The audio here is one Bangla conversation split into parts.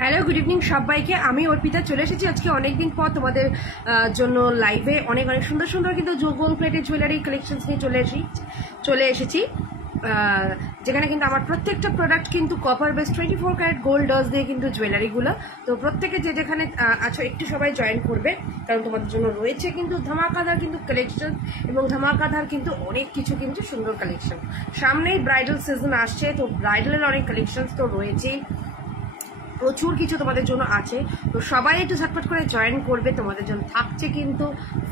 হ্যালো, গুড ইভিনিং সবাইকে। আমি অর্পিতা চলে এসেছি আজকে অনেকদিন পর তোমাদের জন্য লাইভে। অনেক অনেক সুন্দর সুন্দর কিন্তু গোল্ড প্লেটেড জুয়েলারি কালেকশনস নিয়ে চলে এসেছি যেখানে কিন্তু আমার প্রত্যেকটা প্রোডাক্ট কিন্তু কপার বেস 24 ক্যারেট গোল্ড ডজ দিয়ে কিন্তু জুয়েলারিগুলো। তো প্রত্যেকে যে যেখানে আছো একটু সবাই জয়েন করবে, কারণ তোমাদের জন্য রয়েছে কিন্তু ধামাকাদার কিন্তু কালেকশন এবং ধামাকাদার কিন্তু অনেক কিছু কিন্তু সুন্দর কালেকশন। সামনেই ব্রাইডাল সিজন আসছে, তো ব্রাইডালের অনেক কালেকশনস তো রয়েছেই, প্রচুর কিছু তোমাদের জন্য আছে। তো সবাই একটু ঝটপট করে জয়েন করবে, তোমাদের জন্য থাকছে কিন্তু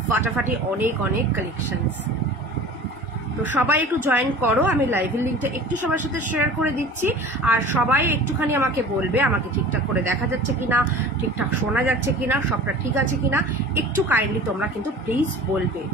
ফাটাফাটি অনেক অনেক কালেকশনস। তো সবাই একটু জয়েন করো, আমি লাইভের লিঙ্কটা একটু সবার সাথে শেয়ার করে দিচ্ছি। আর সবাই একটুখানি আমাকে বলবে আমাকে ঠিকঠাক করে দেখা যাচ্ছে কিনা, ঠিকঠাক শোনা যাচ্ছে কিনা, সবটা ঠিক আছে কিনা, একটু কাইন্ডলি তোমরা কিন্তু প্লিজ বলবে।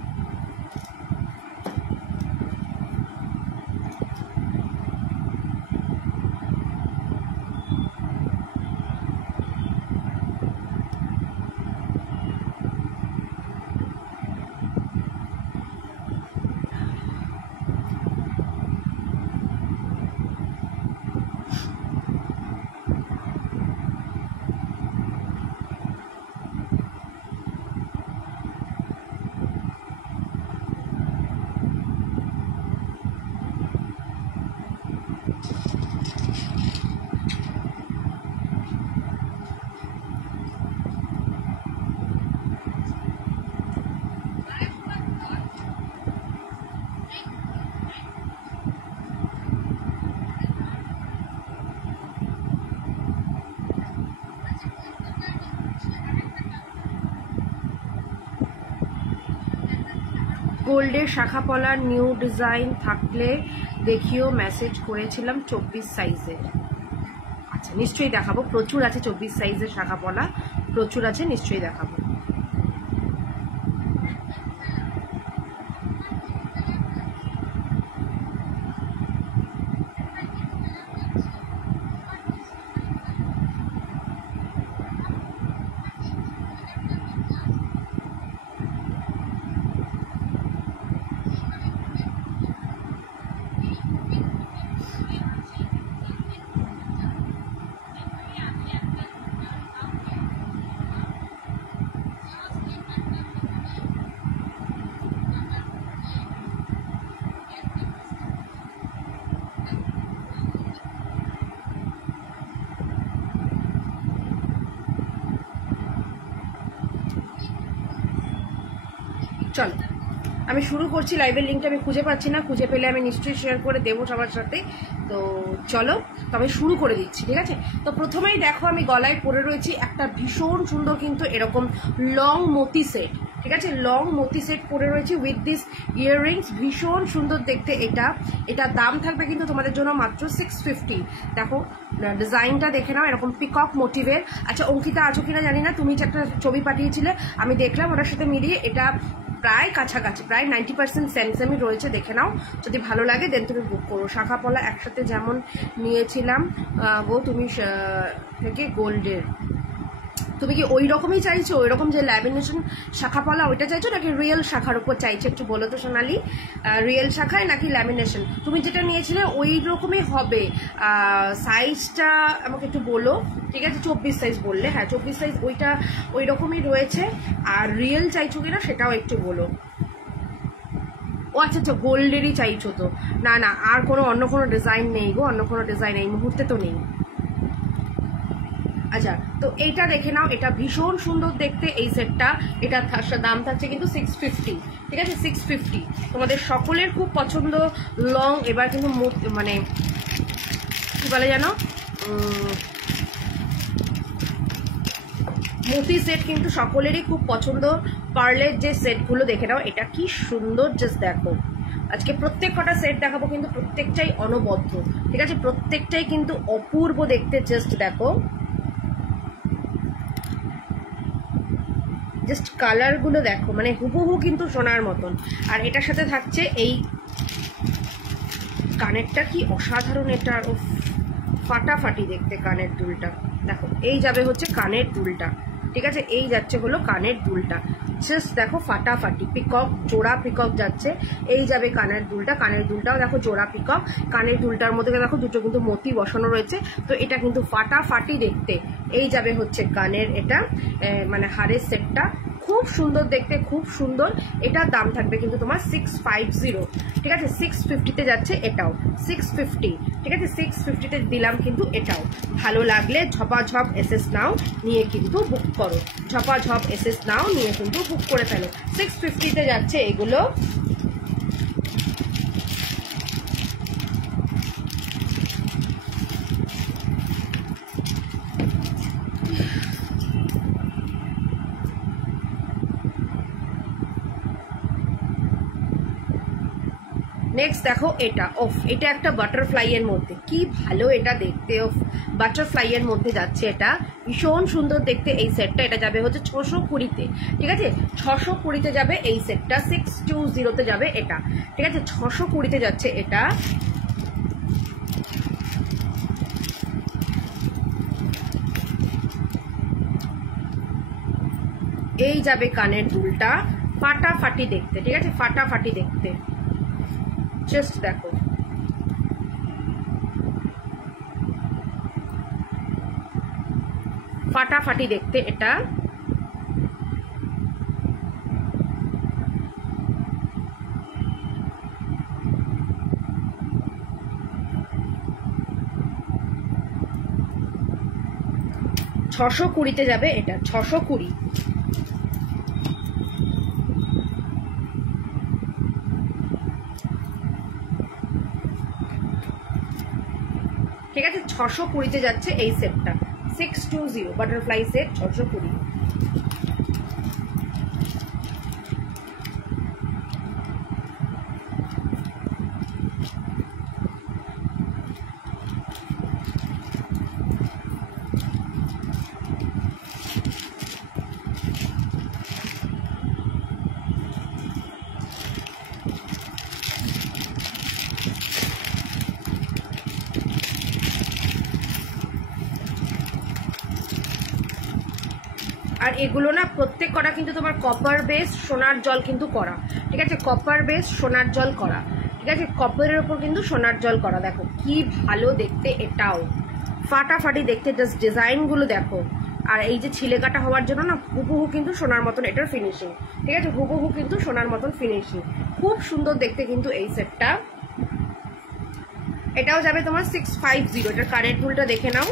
গোল্ডের শাখা পলার নিউ ডিজাইন থাকলে দেখিও, মেসেজ করেছিলাম 24 সাইজের। আচ্ছা, নিশ্চয়ই দেখাবো, প্রচুর আছে 24 সাইজের শাখা পলা, প্রচুর আছে, নিশ্চয়ই দেখাবো। চলো আমি শুরু করছি। লাইভের লিঙ্কটা আমি খুঁজে পাচ্ছি না, খুঁজে পেলে আমি নিশ্চয়ই শেয়ার করে দেবো সবার সাথে। তো চলো তবে শুরু করে দিচ্ছি, ঠিক আছে? তো প্রথমেই দেখো, আমি গলায় পরে রয়েছি একটা ভীষণ সুন্দর কিন্তু এরকম লং মতি সেট, ঠিক আছে? লং মতি সেট পরে রয়েছি উইথ দিস ইয়াররিংস, ভীষণ সুন্দর দেখতে। এটা দাম থাকবে কিন্তু তোমাদের জন্য মাত্র 650। দেখো ডিজাইনটা দেখে নাও, এরকম পিকক মোটিভের। আচ্ছা, অঙ্কিতা আছো কিনা জানি না, তুমি একটা ছবি পাঠিয়েছিলে, আমি দেখলাম, ওটার সাথে মিলিয়ে এটা প্রায় কাছাকাছি, প্রায় 90% সেমই রয়েছে। দেখে নাও, যদি ভালো লাগে দেন তুমি বুক করো। শাখা পলা একসাথে যেমন নিয়েছিলাম গো তুমি থেকে গোল্ডের, তুমি কি ওই রকমই চাইছো? ওই রকম যে ল্যামিনেশন শাখা পলা ওইটা চাইছো, নাকি রিয়েল শাখার উপর চাইছো? একটু বলো তো সোনালি, রিয়েল শাখায় নাকি ল্যামিনেশন? তুমি যেটা নিয়েছিলে ওই রকমই হবে। সাইজটা আমাকে একটু বলো, ঠিক আছে? 24 সাইজ বললে, হ্যাঁ 24 সাইজ, ওইটা ওই রকমই রয়েছে। আর রিয়েল চাইছো কিনা সেটাও একটু বলো। ও আচ্ছা আচ্ছা, গোল্ডেরই চাইছো তো? না না, আর কোনো অন্য কোনো ডিজাইন নেই গো, অন্য কোনো ডিজাইন এই মুহূর্তে তো নেই। আচ্ছা, তো এইটা দেখে নাও, এটা ভীষণ সুন্দর দেখতে এই সেটটা। এটা দাম থাকছে কিন্তু 650, ঠিক আছে? 650 তোমাদের সকলের খুব পছন্দ লং। এবার কিন্তু মানে কি বলে জানো, মতি সেট কিন্তু সকলেরই খুব পছন্দ। পার্লের যে সেটগুলো দেখে নাও, এটা কি সুন্দর, জাস্ট দেখো। আজকে প্রত্যেক কটা সেট দেখাবো কিন্তু প্রত্যেকটাই অনবদ্য, ঠিক আছে? প্রত্যেকটাই কিন্তু অপূর্ব দেখতে, জাস্ট দেখো, জাস্ট কালারগুলো দেখো, মানে হুবহু কিন্তু সোনার মতন। আর এটার সাথে থাকছে এই কানেরটা, কি অসাধারণ এটা, ও ফাটাফাটি দেখতে কানের দুলটা। দেখো, এই যাবে হচ্ছে কানের দুলটা, ঠিক আছে? এই যাচ্ছে হলো কানের দুলটা, জাস্ট দেখো ফাটাফাটি পিকক, জোড়া পিকক যাচ্ছে। এই যাবে কানের দুলটা, কানের দুলটাও দেখো জোড়া পিকক, কানের দুলটার মধ্যে দেখো দুটো কিন্তু মতি বসানো রয়েছে। তো এটা কিন্তু ফাটাফাটি দেখতে। এই যাবে হচ্ছে কানের এটা মানে হারের সেটটা, খুব সুন্দর দেখতে, খুব সুন্দর। এটার দাম থাকবে কিন্তু তোমার 650, ঠিক আছে? 650-তে যাচ্ছে এটাও, 650, ঠিক আছে? 650-তে দিলাম কিন্তু এটাও। ভালো লাগলে ঝপাঝপ এসএস নাও নিয়ে কিন্তু বুক করো, ঝপাঝপ এসএস নাও নিয়ে কিন্তু বুক করে ফেলো। 650-তে যাচ্ছে এগুলো। নেক্সট দেখো এটা, ওফ এটা একটা বাটারফ্লাই এর মধ্যে, কি ভালো এটা দেখতে। ওফ বাটারফ্লাই এর মধ্যে যাচ্ছে এটা, ভীষণ সুন্দর দেখতে এই সেটটা। এটা যাবে হচ্ছে 620-তে, ঠিক আছে? 620-তে যাবে এই সেটটা, 620-তে যাবে এটা, ঠিক আছে? 620-তে যাচ্ছে এটা। এই যাবে কানের দুলটা, ফাটাফাটি দেখতে, ঠিক আছে? ফাটাফাটি দেখতে, জাস্ট দেখো। ফাটাফাটি দেখতে এটা। ছশো কুড়িতে যাবে এটা, 620। ঠিক আছে? 620-তে যাচ্ছে এই সেটটা, 620 বাটারফ্লাই সেট, 620। আর এগুলো না প্রত্যেক করা কিন্তু তোমার কপার বেস সোনার জল কিন্তু করা, ঠিক আছে? কপার বেস সোনার জল করা, ঠিক আছে? কপারের উপর কিন্তু সোনার জল করা। দেখো কি ভালো দেখতে এটাও, ফাটাফাটি দেখতে। জাস্ট ডিজাইনগুলো দেখো। আর এই যে ছিলে কাটা হওয়ার জন্য না হুবহু কিন্তু সোনার মতন এটার ফিনিশিং, ঠিক আছে? হুবহু কিন্তু সোনার মতন ফিনিশিং, খুব সুন্দর দেখতে কিন্তু এই সেটটা। এটাও যাবে তোমার 650। এটার কানের দুলটা দেখে নাও।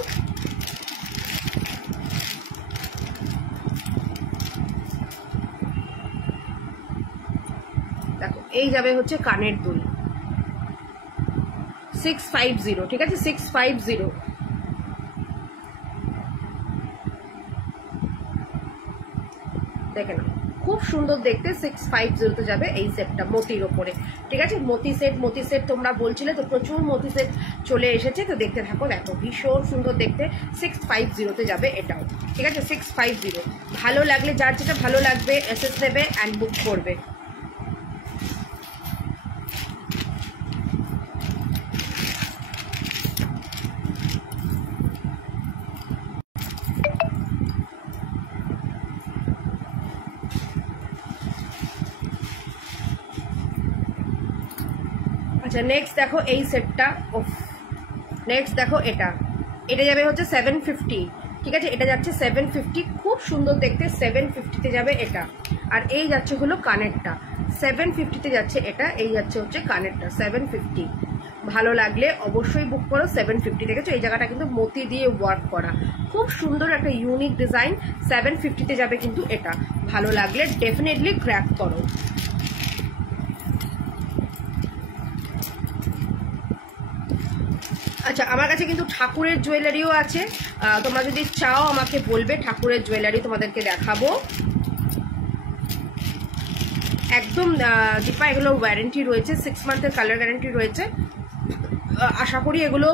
দেখো এই যাবে হচ্ছে কানের দুল, 650, ঠিক আছে? 650। দেখে নাও খুব সুন্দর দেখতে, 650-তে যাবে এই সেটটা মতির ওপরে, ঠিক আছে? মতি সেট, মতি সেট তোমরা বলছিলে তো, প্রচুর মতি সেট চলে এসেছে, তো দেখতে থাকো। দেখো ভীষণ সুন্দর দেখতে, 650-তে যাবে এটাও, ঠিক আছে? 650। ভালো লাগলে, যার যেটা ভালো লাগবে এসএস নেবে অ্যান্ড বুক করবে। আচ্ছা নেক্সট দেখো এই সেটটা, ওফ নেক্সট দেখো এটা, এটা যাবে হচ্ছে 750, ঠিক আছে? এটা যাচ্ছে 750, খুব সুন্দর দেখতে, 750-তে যাবে এটা। আর এই যাচ্ছে হলো কানেরটা, 750-তে যাচ্ছে এটা। এই যাচ্ছে হচ্ছে কানেরটা, 750। ভালো লাগলে অবশ্যই বুক করো। 750 দেখেছো, এই জায়গাটা কিন্তু মতি দিয়ে ওয়ার্ক করা, খুব সুন্দর একটা ইউনিক ডিজাইন। 750-তে যাবে কিন্তু এটা। ভালো লাগলে ডেফিনেটলি গ্র্যাব করো। আচ্ছা আমার কাছে কিন্তু ঠাকুরের জুয়েলারিও আছে, তোমরা যদি চাও আমাকে বলবে, ঠাকুরের জুয়েলারি তোমাদেরকে দেখাবো। একদম দীপা এগুলো ওয়ারেন্টি রয়েছে, 6 মান্থের কালার গ্যারেন্টি রয়েছে। আশা করি এগুলো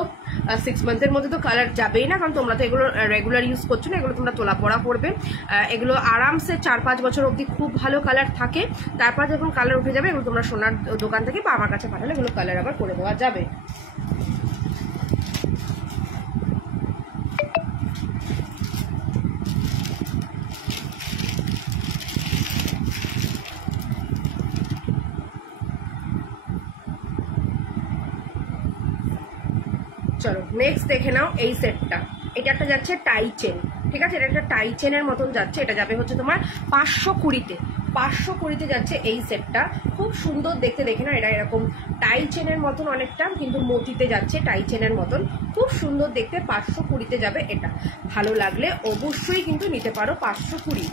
6 মান্থের মধ্যে তো কালার যাবেই না, কারণ তোমরা তো এগুলো রেগুলার ইউজ করছো না, এগুলো তোমরা তোলা পড়া করবে। এগুলো আরামসে 4-5 বছর অবধি খুব ভালো কালার থাকে। তারপর যখন কালার উঠে যাবে এগুলো তোমরা সোনার দোকান থেকে বা আমার কাছে পাঠালে এগুলো কালার আবার করে দেওয়া যাবে। চলো নেক্সট দেখে নাও এই সেটটা। এটা একটা যাচ্ছে টাই চেন, ঠিক আছে, এটা একটা টাই চেনের মতন যাচ্ছে। এটা যাবে হচ্ছে তোমার 520-তে, 520-তে যাচ্ছে এই সেটটা। খুব সুন্দর দেখতে, দেখে না, এটা এরকম টাই চেনের মতন অনেকটা, কিন্তু মতিতে যাচ্ছে টাই চেনের মতন, খুব সুন্দর দেখতে। 520-তে যাবে এটা। ভালো লাগলে অবশ্যই কিন্তু নিতে পারো 520।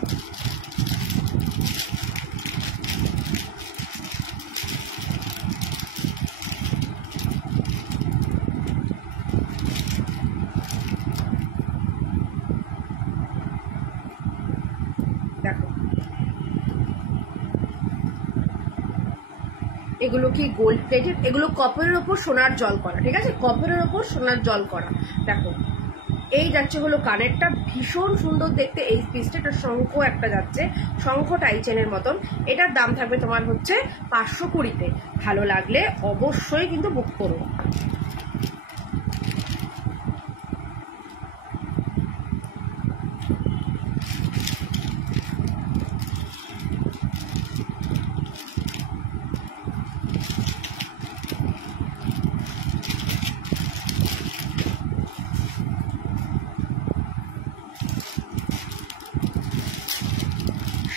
দেখো এগুলো কি গোল্ড প্লেটেড, এগুলো কপারের ওপর সোনার জল করা, ঠিক আছে, কপারের ওপর সোনার জল করা। দেখো এই যাচ্ছে হলো কানেরটা, ভীষণ সুন্দর দেখতে এই পিসটা। এটা শঙ্খ একটা যাচ্ছে, শঙ্খ টাই চেনের মতন। এটার দাম থাকবে তোমার হচ্ছে 520-তে। ভালো লাগলে অবশ্যই কিন্তু বুক করো।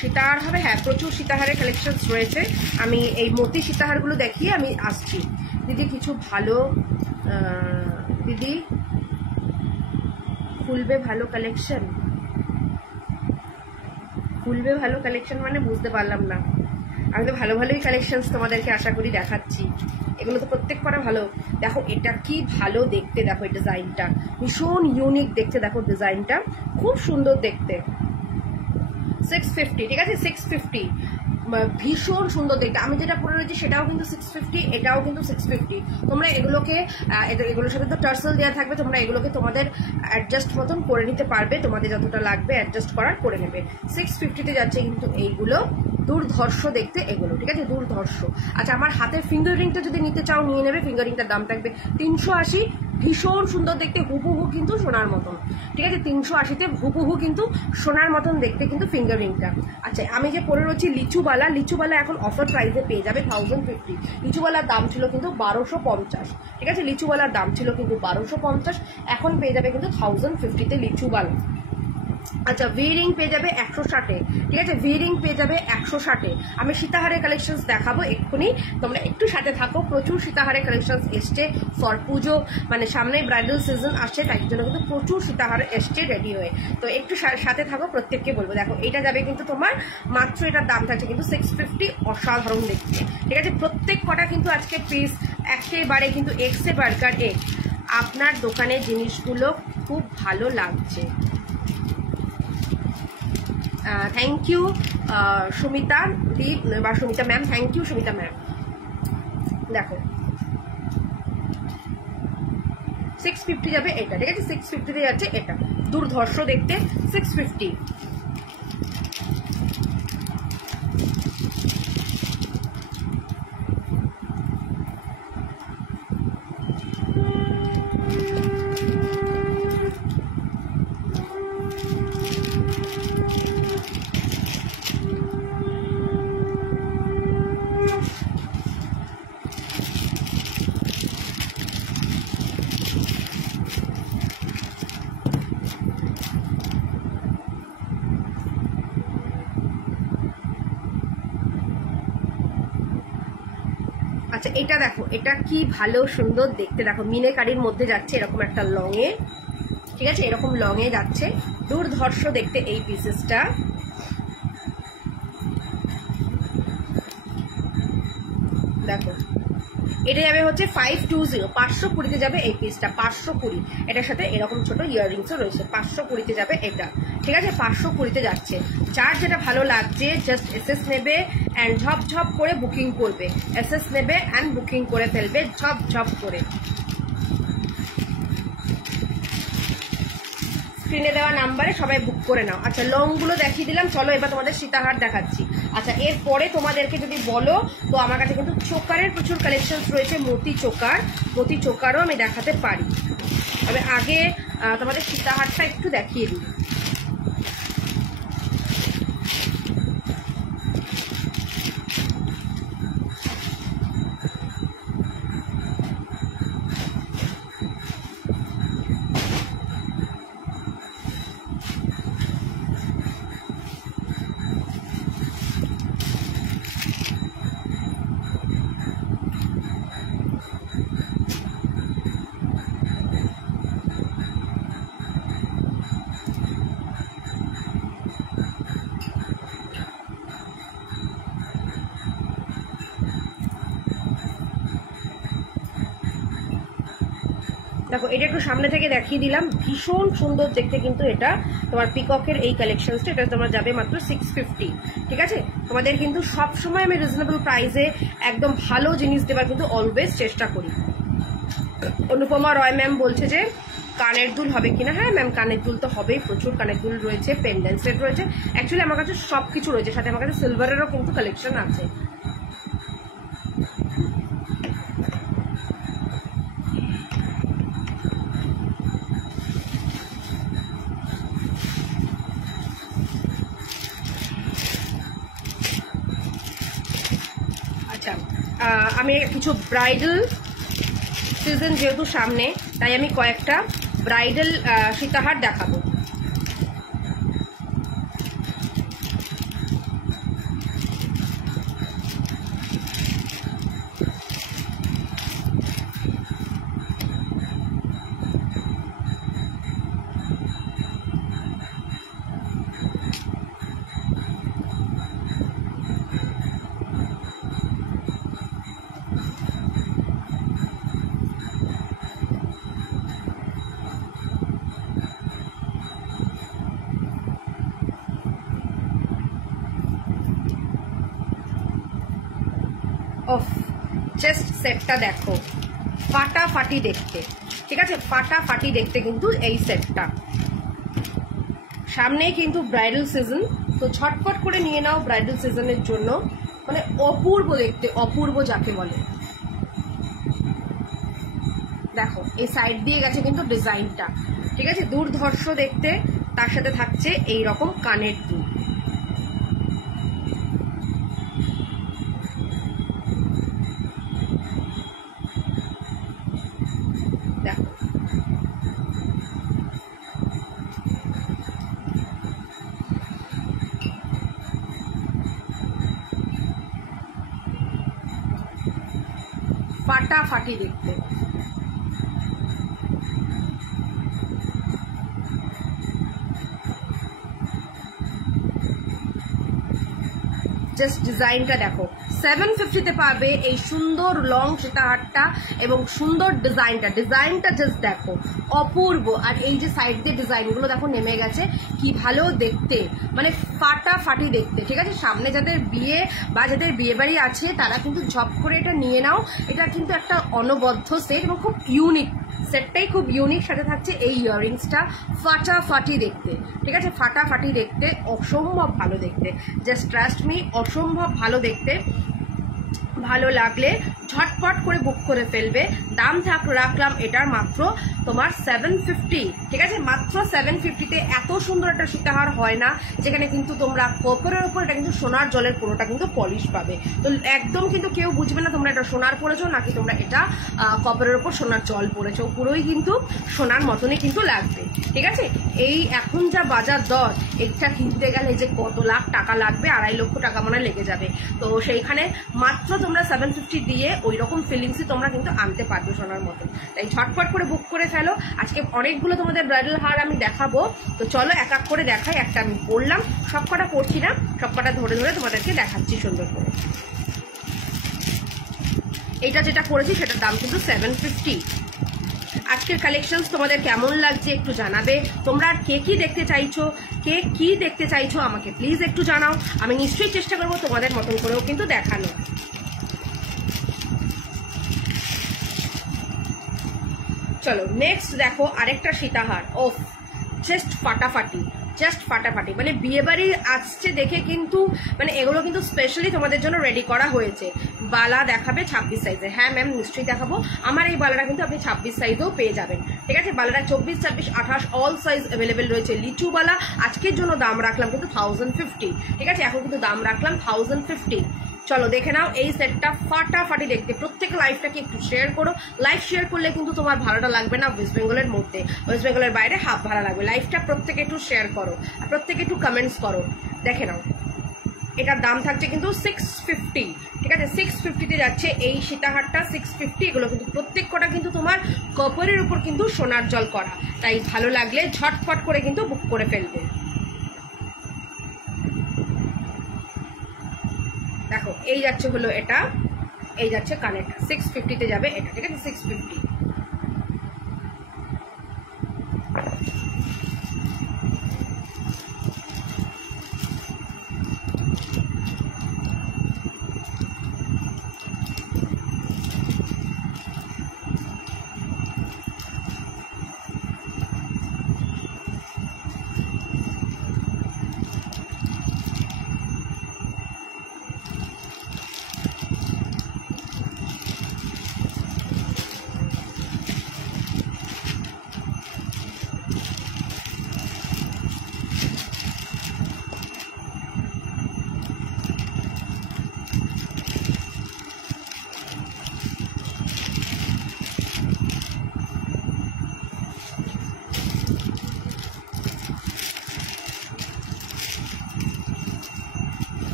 সীতাহার হবে, হ্যাঁ প্রচুর সীতাহারের কালেকশনস রয়েছে। আমি এই মতি সীতাহারগুলো দেখিয়ে আমি আসছি। দিদি কিছু ভালো, দিদি খুলবে ভালো কালেকশন, খুলবে ভালো কালেকশন মানে বুঝতে পারলাম না। আমি তো ভালো ভালোই কালেকশনস তোমাদেরকে আশা করি দেখাচ্ছি। এগুলো তো প্রত্যেক কটা ভালো। দেখো এটা কি ভালো দেখতে, দেখো এই ডিজাইনটা ভীষণ ইউনিক দেখতে, দেখো ডিজাইনটা খুব সুন্দর দেখতে। 650, ঠিক আছে, 650, ভীষণ সুন্দর দেখতে। আমি যেটা পরে রয়েছি সেটাও কিন্তু 650, এটাও কিন্তু 650। তোমরা এগুলোকে, এগুলোর সাথে তো টার্সেল দেওয়া থাকবে, তোমরা এগুলোকে তোমাদের অ্যাডজাস্ট মতন করে নিতে পারবে, তোমাদের যতটা লাগবে অ্যাডজাস্ট করার করে নেবে। 650-তে যাচ্ছে কিন্তু এইগুলো, দুর্ধর্ষ দেখতে এগুলো, ঠিক আছে, দুর্ধর্ষ। আচ্ছা আমার হাতের ফিঙ্গার রিংটা যদি নিতে চাও নিয়ে নেবে, ফিঙ্গার রিংটার দাম থাকবে 380। ভীষণ সুন্দর দেখতে, হুবহু কিন্তু সোনার মতন, ঠিক আছে, 380-তে হুবহু কিন্তু সোনার মতন দেখতে কিন্তু ফিঙ্গার রিংটা। আচ্ছা আমি যে পরে রয়েছি লিচুবালা, লিচুবালা এখন অফার প্রাইসে পেয়ে যাবে 1050। লিচুবালার দাম ছিল কিন্তু 1250, ঠিক আছে, লিচুবালার দাম ছিল কিন্তু 1250, এখন পেয়ে যাবে কিন্তু 1050-তে লিচুবালা। আচ্ছা ভি রিং পেয়ে যাবে 160-এ, ঠিক আছে, ভি রিং পেয়ে যাবে 160-এ। আমি সীতাহারের কালেকশনস দেখাবো এক্ষুনি, তোমরা একটু সাথে থাকো। প্রচুর সীতাহারের কালেকশনস এসছে ফর পুজো, মানে সামনে ব্রাইডাল সিজন আসছে, তাই জন্য কিন্তু প্রচুর সীতাহার এসছে রেডি হয়ে। তো একটু সাথে থাকো, প্রত্যেককে বলবো। দেখো এটা যাবে কিন্তু তোমার মাত্র, এটার দাম থাকছে কিন্তু 650, অসাধারণ দেখতে, ঠিক আছে। প্রত্যেক কটা কিন্তু আজকে পিস একেবারে কিন্তু এক্সে বার্গার এগ। আপনার দোকানের জিনিসগুলো খুব ভালো লাগছে। থ্যাংক ইউ সুমিতা দি বা Sumita ma'am, thank you Sumita ma'am. দেখো 650 যাবে এটা, ঠিক আছে, 650-তে যাচ্ছে এটা, দুর্ধর্ষ দেখতে 650। আচ্ছা এটা দেখো, এটা কি ভালো সুন্দর দেখতে, দেখো মিনেকারির মধ্যে যাচ্ছে এরকম একটা লংয়ে, ঠিক আছে, এরকম লংয়ে যাচ্ছে, দুর্ধর্ষ দেখতে এই পিসেসটা। দেখো এটা যাবে হচ্ছে 520, 520-তে যাবে এই পিসটা, 520। এটার সাথে এরকম ছোট ইয়াররিংসও রয়েছে, 520-তে যাবে এটা, ঠিক আছে, 520-তে যাচ্ছে। যার যেটা ভালো লাগছে জাস্ট এসএস নেবে অ্যান্ড ঝপ ঝপ করে বুকিং করবে, এসএস নেবে অ্যান্ড বুকিং করে ফেলবে ঝপ ঝপ করে। স্ক্রিনে দেওয়া নাম্বারে সবাই বুক করে নাও। আচ্ছা লংগুলো দেখিয়ে দিলাম, চলো এবার তোমাদের সীতাহার দেখাচ্ছি। আচ্ছা এরপরে তোমাদেরকে যদি বলো তো আমার কাছে কিন্তু চোকারের প্রচুর কালেকশনস রয়েছে, মতি চোকার, মতি চোকারও আমি দেখাতে পারি। তবে আগে তোমাদের সীতাহারটা একটু দেখিয়ে দিই। দেখো এটা একটু সামনে থেকে দেখিয়ে দিলাম, ভীষণ সুন্দর দেখতে কিন্তু এটা তোমার পিককের এই কালেকশনসটা। এটা তোমার যাবে মাত্র 650, ঠিক আছে। তোমাদের কিন্তু সব সময় আমি রিজনেবল প্রাইসে একদম ভালো জিনিস দেওয়ার কিন্তু অলওয়েজ চেষ্টা করি। অনুপমা রয় ম্যাম বলছে যে কানের দুল হবে কিনা। হ্যাঁ ম্যাম, কানের দুল তো হবেই, প্রচুর কানের দুল রয়েছে, পেন্ডেন্ট সেট রয়েছে, অ্যাকচুয়ালি আমার কাছে সবকিছু রয়েছে, সাথে আমার কাছে সিলভারেরও কিন্তু কালেকশন আছে। আচ্ছা, আমি কিছু ব্রাইডাল সিজন যেহেতু সামনে, তাই আমি কয়েকটা ব্রাইডাল সীতাহার দেখাবো। অফ চেস্ট সেটটা দেখো, ফাটাফাটি দেখতে, ঠিক আছে, ফাটাফাটি দেখতে কিন্তু এই সেটটা। সামনেই কিন্তু ব্রাইডাল সিজন, তো ঝটপট করে নিয়ে নাও ব্রাইডাল সিজনের জন্য। মানে অপূর্ব দেখতে, অপূর্ব যাকে বলে। দেখো এই সাইড দিয়ে গেছে কিন্তু ডিজাইনটা, ঠিক আছে, দুর্ধর্ষ দেখতে। তার সাথে থাকছে এই রকম কানের দুল। দেখো ফাটাফাটি দেখতে। জাস্ট ডিজাইনটা দেখো, 750-তে পাবে এই সুন্দর লং সীতাহারটা এবং সুন্দর ডিজাইনটা জাস্ট দেখো, অপূর্ব। আর এই যে সাইড দিয়ে ডিজাইনগুলো দেখো নেমে গেছে, কি ভালো দেখতে, মানে ফাটাফাটি দেখতে, ঠিক আছে। সামনে যাদের বিয়ে বা যাদের বিয়ে বাড়ি আছে তারা কিন্তু ঝপ করে এটা নিয়ে নাও। এটা কিন্তু একটা অনবদ্য সেট এবং খুব ইউনিক, সেটটাই খুব ইউনিক। সাথে থাকছে এই ইয়াররিংসটা, ফাটাফাটি দেখতে, ঠিক আছে, ফাটাফাটি দেখতে, অসম্ভব ভালো দেখতে। জাস্ট ট্রাস্ট মি, অসম্ভব ভালো দেখতে। ভালো লাগলে ঝটপট করে বুক করে ফেলবে। দাম রাখলাম এটার মাত্র তোমার 750, ঠিক আছে, মাত্র 750-তে এত সুন্দর একটা সীতাহার হয় না, যেখানে কিন্তু তোমরা কপারের উপর এটা কিন্তু সোনার জলের পুরোটা কিন্তু পলিশ পাবে। তো একদম কিন্তু কেউ বুঝবে না তোমরা এটা সোনার পরেছো নাকি তোমরা এটা কপারের উপর সোনার জল পরেছো, পুরোই কিন্তু সোনার মতনই কিন্তু লাগবে, ঠিক আছে। এই এখন যা বাজার দর, এটা কিনতে গেলে যে কত লাখ টাকা লাগবে, 2.5 লক্ষ টাকা মনে লেগে যাবে। তো সেইখানে মাত্র তোমরা 750 দিয়ে ওই রকম ফিলিংসই তোমরা কিন্তু আনতে পারবে সোনার মতন। তাই ঝটপট করে বুক করে ফেলো। আজকে অনেকগুলো তোমাদের ব্রাইডাল হার আমি দেখাবো, তো চলো এক এক করে দেখাই। একটা আমি পরলাম, সবকটা পরছি না, সবকটা ধরে ধরে তোমাদেরকে দেখাচ্ছি সুন্দর করে। এটা যেটা পরেছি সেটার দাম কিন্তু 750। আজকের কালেকশনস তোমাদের কেমন লাগছে একটু জানাবে। তোমরা কে কি দেখতে চাইছো আমাকে প্লিজ একটু জানাও। আমি নিশ্চয়ই চেষ্টা করবো তোমাদের মতন করেও কিন্তু দেখানো। চলো নেক্সট দেখো আরেকটা সীতাহার। ওফ, জাস্ট ফাটাফাটি, মানে বিয়ে বাড়ি আসছে দেখে কিন্তু মানে এগুলো কিন্তু স্পেশালি তোমাদের জন্য রেডি করা হয়েছে। বালা দেখাবে 26 সাইজে। হ্যাঁ ম্যাম, নিশ্চয়ই দেখাবো। আমার এই বালাটা কিন্তু আপনি 26 সাইজেও পেয়ে যাবেন, ঠিক আছে। বালাটা 24, 26, 28 অল সাইজ অ্যাভেলেবেল রয়েছে। লিচু বালা আজকের জন্য দাম রাখলাম কিন্তু 1050, ঠিক আছে, এখন কিন্তু দাম রাখলাম 1050। চলো দেখে নাও এই সেটটা, ফাটাফাটি দেখতে। প্রত্যেক লাইভটাকে একটু শেয়ার করো। লাইভ শেয়ার করলে কিন্তু তোমার ভাড়াটা লাগবে না ওয়েস্ট বেঙ্গলের মধ্যে, ওয়েস্ট বেঙ্গলের বাইরে হাফ ভাড়া লাগবে। লাইভটা প্রত্যেকে একটু শেয়ার করো আর প্রত্যেকে একটু কমেন্টস করো। দেখে নাও এটার দাম থাকছে কিন্তু 650, ঠিক আছে, 650-তে যাচ্ছে এই সীতাহারটা 650। এগুলো কিন্তু প্রত্যেক কটা কিন্তু তোমার কপারের উপর কিন্তু সোনার জল করা। তাই ভালো লাগলে ঝটফট করে কিন্তু বুক করে ফেলবে। দেখো এই যাচ্ছে হলো এটা, এই যাচ্ছে কানেরটা, 650-তে যাবে এটা, ঠিক আছে, 650।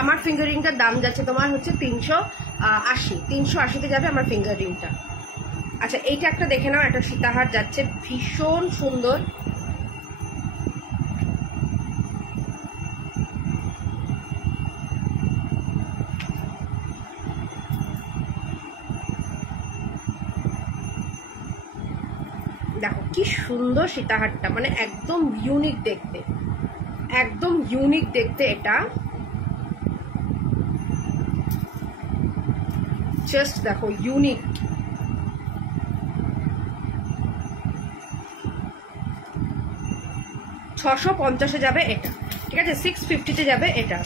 আমার ফিঙ্গার রিংটার দাম যাচ্ছে তোমার হচ্ছে 380 যাবে আমার ফিঙ্গার রিংটা। আচ্ছা এইটা একটা দেখে নাও, একটা সীতাহার যাচ্ছে ভীষণ সুন্দর। দেখো কি সুন্দর সীতাহারটা, মানে একদম ইউনিক দেখতে, একদম ইউনিক দেখতে। এটা জাস্ট দেখো ইউনিক। $650 যাবে এটা, ঠিক আছে? 650 যাবে এটা।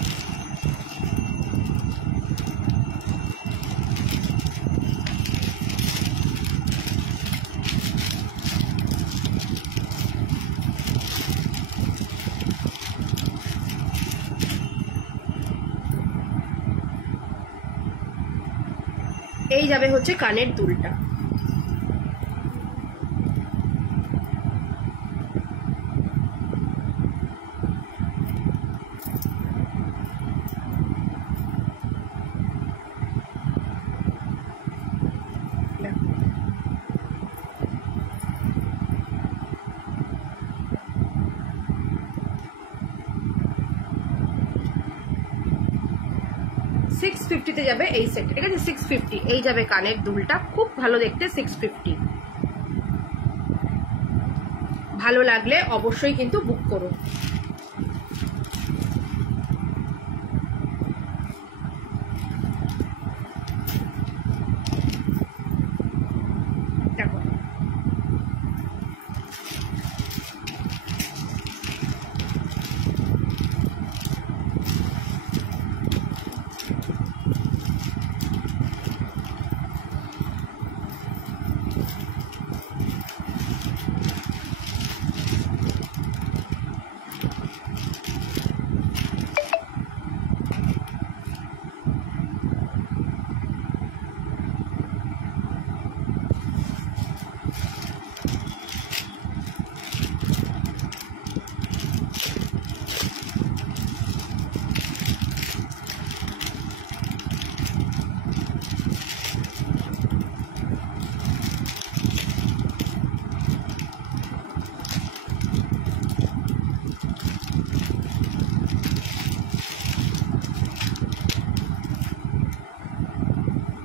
এই যাবে হচ্ছে কানের দুলটা। $650 যাবে এই সেট, ঠিক আছে? 650 এই যাবে কানের দুলটা, খুব ভালো দেখতে। 650 ভালো লাগলে অবশ্যই কিন্তু বুক করো। দেখো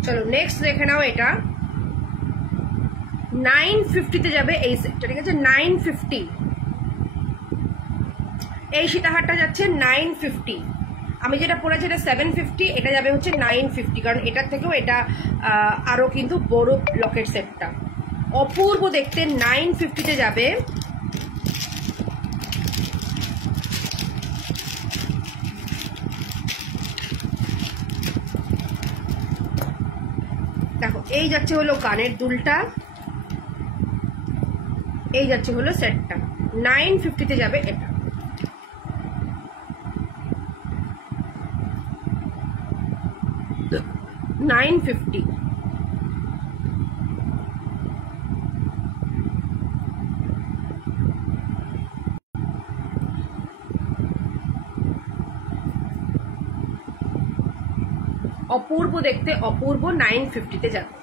চলো নেক্সট দেখে নাও। এটা 950 যাবে এই সেটটা, ঠিক আছে? 950 এই সীতাহারটা যাচ্ছে 950। আমি যেটা পরেছি এটা 750, এটা যাবে হচ্ছে 950, কারণ এটার থেকেও এটা আরো কিন্তু বড় লকেট সেটটা, অপূর্ব দেখতে। 950 যাবে। দেখো এই যাচ্ছে হলো কানের দুলটা, এই যাচ্ছে হলো সেটটা। 950 যাবে এটা। $950। অপূর্ব দেখতে, অপূর্ব। 950 যাবে।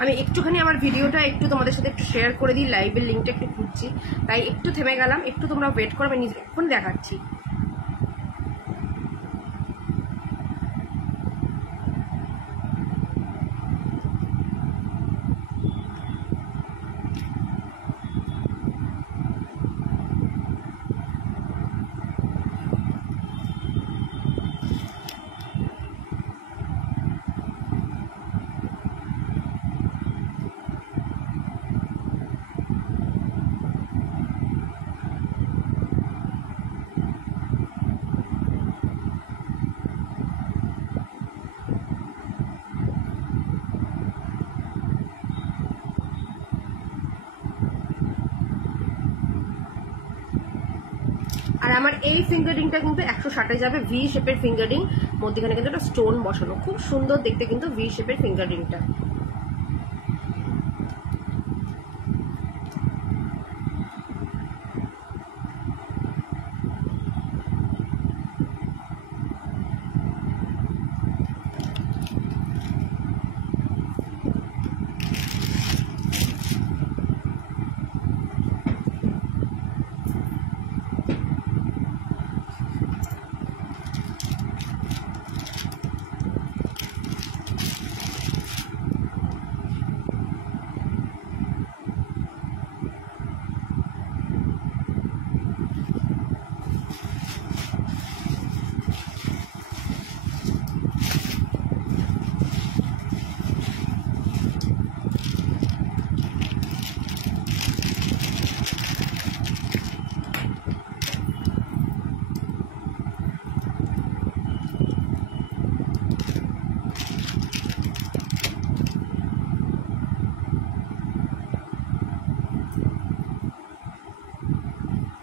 আমি একটুখানি আমার ভিডিওটা একটু তোমাদের সাথে একটু শেয়ার করে দিই, লাইভের লিঙ্কটা একটু খুঁজছি, তাই একটু থেমে গেলাম, একটু তোমরা ওয়েট করো, আমি নিজে এখন দেখাচ্ছি। আর আমার এই ফিঙ্গারিংটা কিন্তু 160-এ যাবে, ভি শেপের ফিঙ্গারিং, মধ্যখানে কিন্তু একটা স্টোন বসানো, খুব সুন্দর দেখতে কিন্তু ভি শেপের ফিঙ্গারিংটা।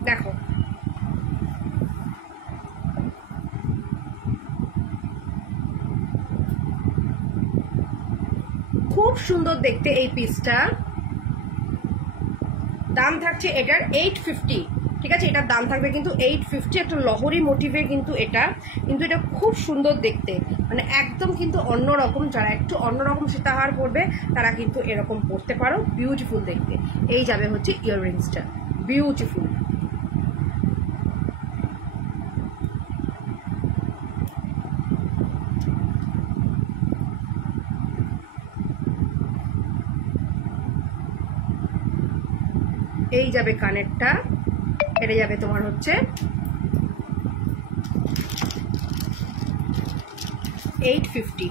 দেখো খুব সুন্দর দেখতে এই পিসটা। দাম থাকছে এটার 850, ঠিক আছে, এটার দাম থাকবে কিন্তু 850। একটা লহরি মোটিভের কিন্তু এটা খুব সুন্দর দেখতে, মানে একদম কিন্তু অন্যরকম। যারা একটু অন্যরকম সীতাহার পরবে তারা কিন্তু এরকম পরতে পারো, বিউটিফুল দেখতে। এই যাবে হচ্ছে ইয়াররিংসটা, বিউটিফুল। এই যাবে কানেরটা, এটা যাবে তোমার হচ্ছে 850।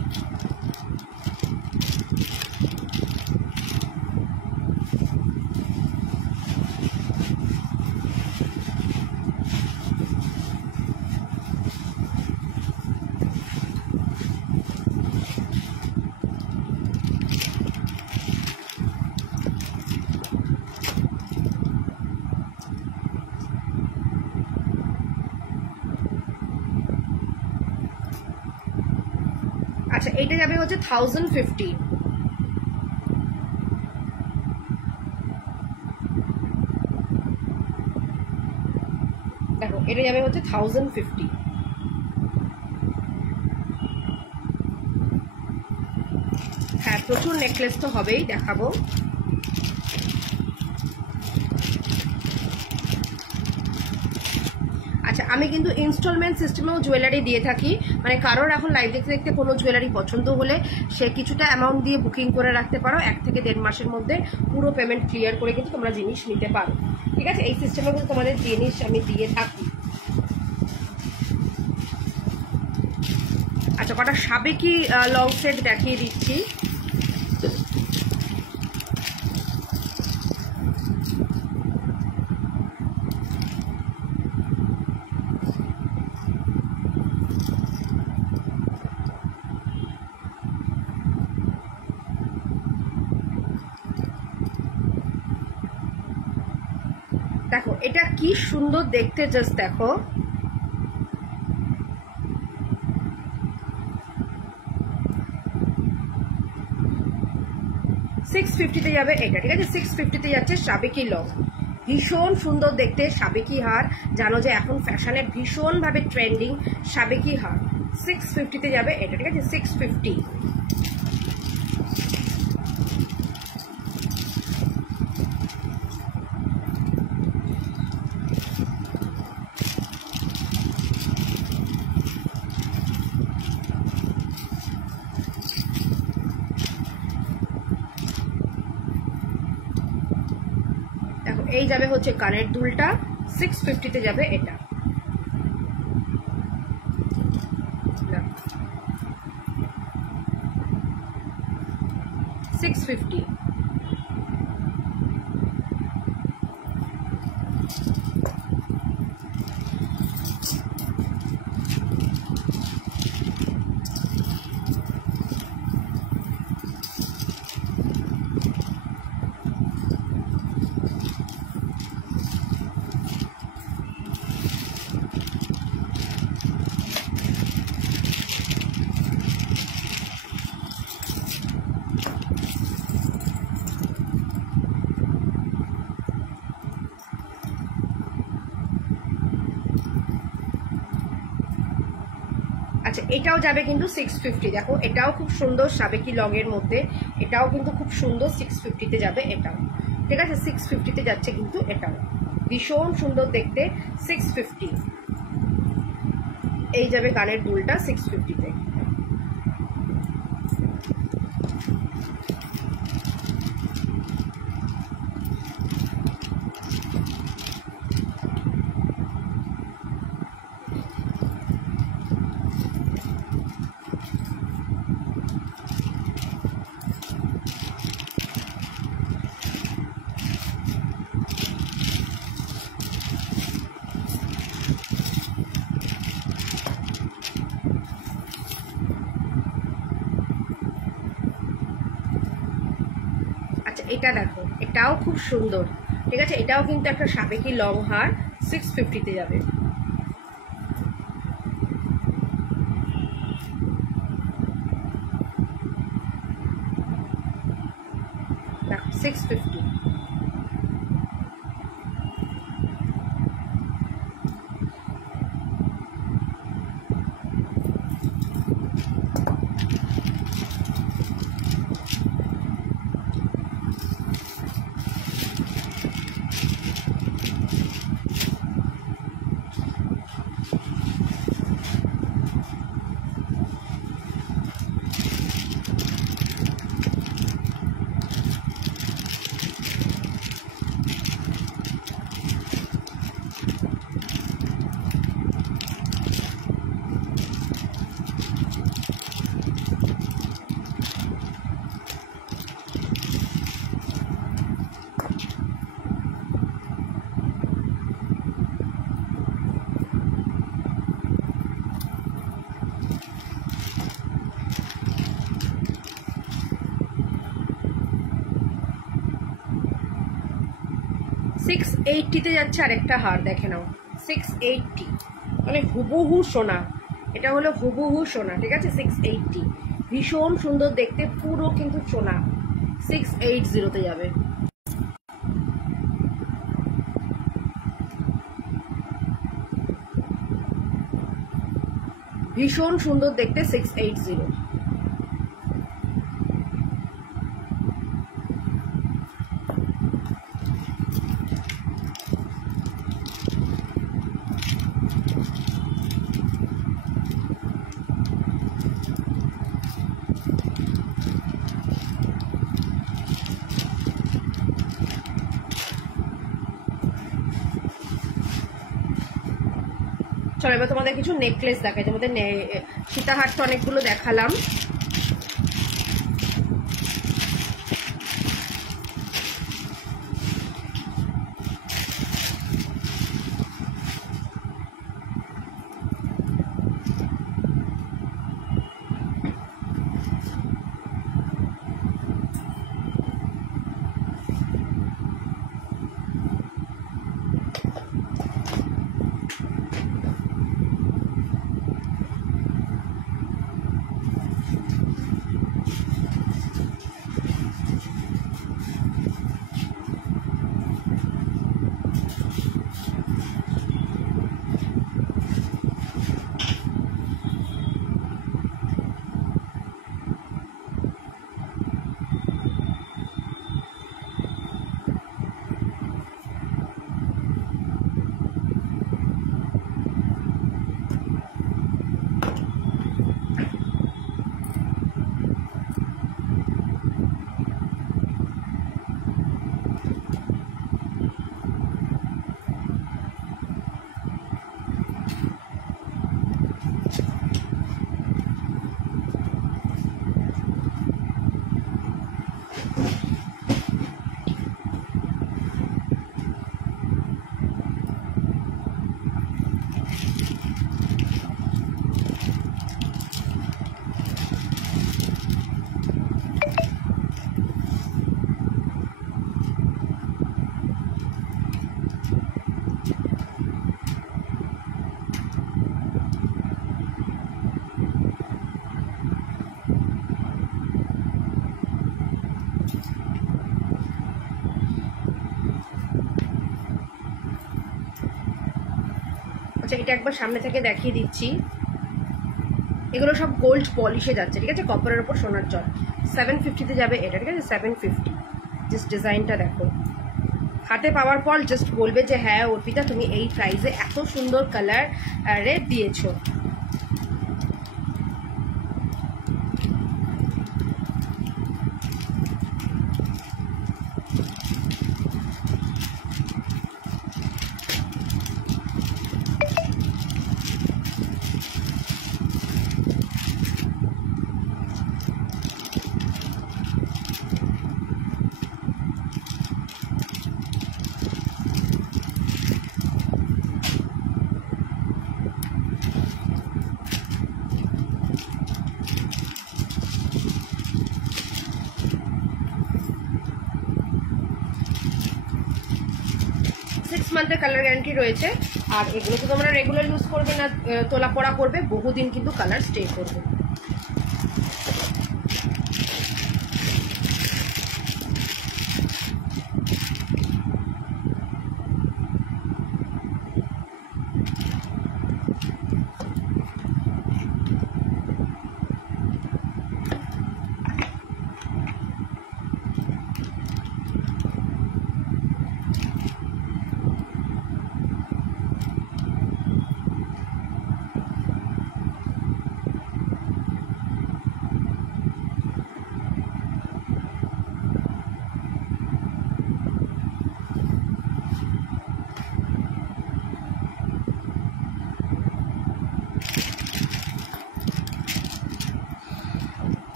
আচ্ছা, এটা যাবে হচ্ছে 1050। দেখো এটা যাবে হচ্ছে 1050। হ্যাঁ, প্রচুর নেকলেস তো হবেই, দেখাবো। আচ্ছা, আমি কিন্তু ইনস্টলমেন্ট সিস্টেমেও জুয়েলারি দিয়ে থাকি, মানে কারোর এখন লাইভ দেখতে দেখতে কোনো জুয়েলারি পছন্দ হলে সে কিছুটা অ্যামাউন্ট দিয়ে বুকিং করে রাখতে পারো, 1 থেকে 1.5 মাসের মধ্যে পুরো পেমেন্ট ক্লিয়ার করে কিন্তু তোমরা জিনিস নিতে পারো, ঠিক আছে। এই সিস্টেমে কিন্তু তোমাদের জিনিস আমি দিয়ে থাকি। আচ্ছা, কটা সাবেকি লং সেট দেখিয়ে দিচ্ছি। দেখো এটা কি সুন্দর দেখতে, জাস্ট দেখো। $650 যাবে এটা, ঠিক আছে, 650 যাচ্ছে সাবেকি লং, ভীষণ সুন্দর দেখতে সাবেকি হার। জানো যে এখন ফ্যাশনে ভীষণ ভাবে ট্রেন্ডিং সাবেকি হার। 650 যাবে এটা, ঠিক আছে, 650। এই যাবে হচ্ছে কানের দুলটা, 650-তে যাবে এটা। না, 650। আচ্ছা, এটাও যাবে কিন্তু 650। দেখো এটাও খুব সুন্দর সাবেকি লং এর মধ্যে, এটাও কিন্তু খুব সুন্দর, 650-তে যাবে এটাও। ঠিক আছে, 650-তে যাচ্ছে কিন্তু এটাও, ভীষণ সুন্দর দেখতে, 650। এই যাবে কানের দুলটা 650-তে। এটা দেখো, এটাও খুব সুন্দর। ঠিক আছে, এটাও কিন্তু একটা সাবেকি লং হার, 650-তে যাবে। দেখো 650। সিক্স 680-তে যাচ্ছে আরেকটা হার, দেখে নাও, 680, মানে হুবহু সোনা। এটা হলো হুবহু সোনা। ঠিক আছে, 680, ভীষণ সুন্দর দেখতে, পুরো কিন্তু সোনা, 680-তে যাবে। ভীষণ সুন্দর দেখতে, 680। চলো এবার তোমাদের কিছু নেকলেস দেখাই। তোমাদের সীতাহার তো অনেকগুলো দেখালাম। আচ্ছা, এটা একবার সামনে থেকে দেখিয়ে দিচ্ছি। এগুলো সব গোল্ড পলিশে যাচ্ছে, ঠিক আছে, কপারের ওপর সোনার জল। 750-তে যাবে এটা, ঠিক আছে, 750। জাস্ট ডিজাইনটা দেখো, হাতে পাওয়ার পর জাস্ট বলবে যে হ্যাঁ অর্পিতা তুমি এই প্রাইসে এত সুন্দর কালারে দিয়েছো। মান্থের কালার গ্যারান্টি রয়েছে। আর এগুলো তো তোমরা রেগুলার ইউজ করবে না, তোলা পড়া করবে, বহুদিন কিন্তু কালার স্টে করবে।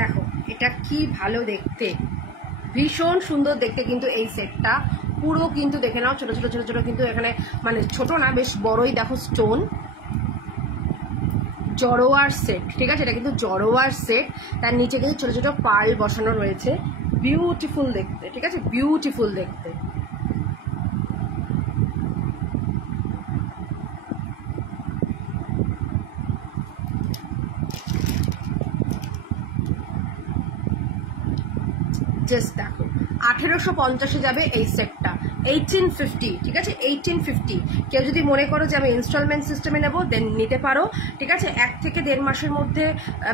দেখো এটা কি ভালো দেখতে, ভীষণ সুন্দর দেখতে কিন্তু এই সেটটা পুরো কিন্তু দেখে নাও, ছোট ছোট ছোট ছোট কিন্তু এখানে মানে ছোট না বেশ বড়ই দেখো স্টোন, জড়োয়ার সেট, ঠিক আছে, এটা কিন্তু জড়োয়ার সেট, তার নিচে কিন্তু ছোট ছোট পার্ল বসানো রয়েছে, বিউটিফুল দেখতে, ঠিক আছে, বিউটিফুল দেখতে। জাস্ট দেখো 1850-এ যাবে এই সেটটা, 1850, ঠিক আছে, 1850। কেউ যদি মনে করো যে আমি ইনস্টলমেন্ট সিস্টেমে নেবো দেন নিতে পারো, ঠিক আছে, 1 থেকে 1.5 মাসের মধ্যে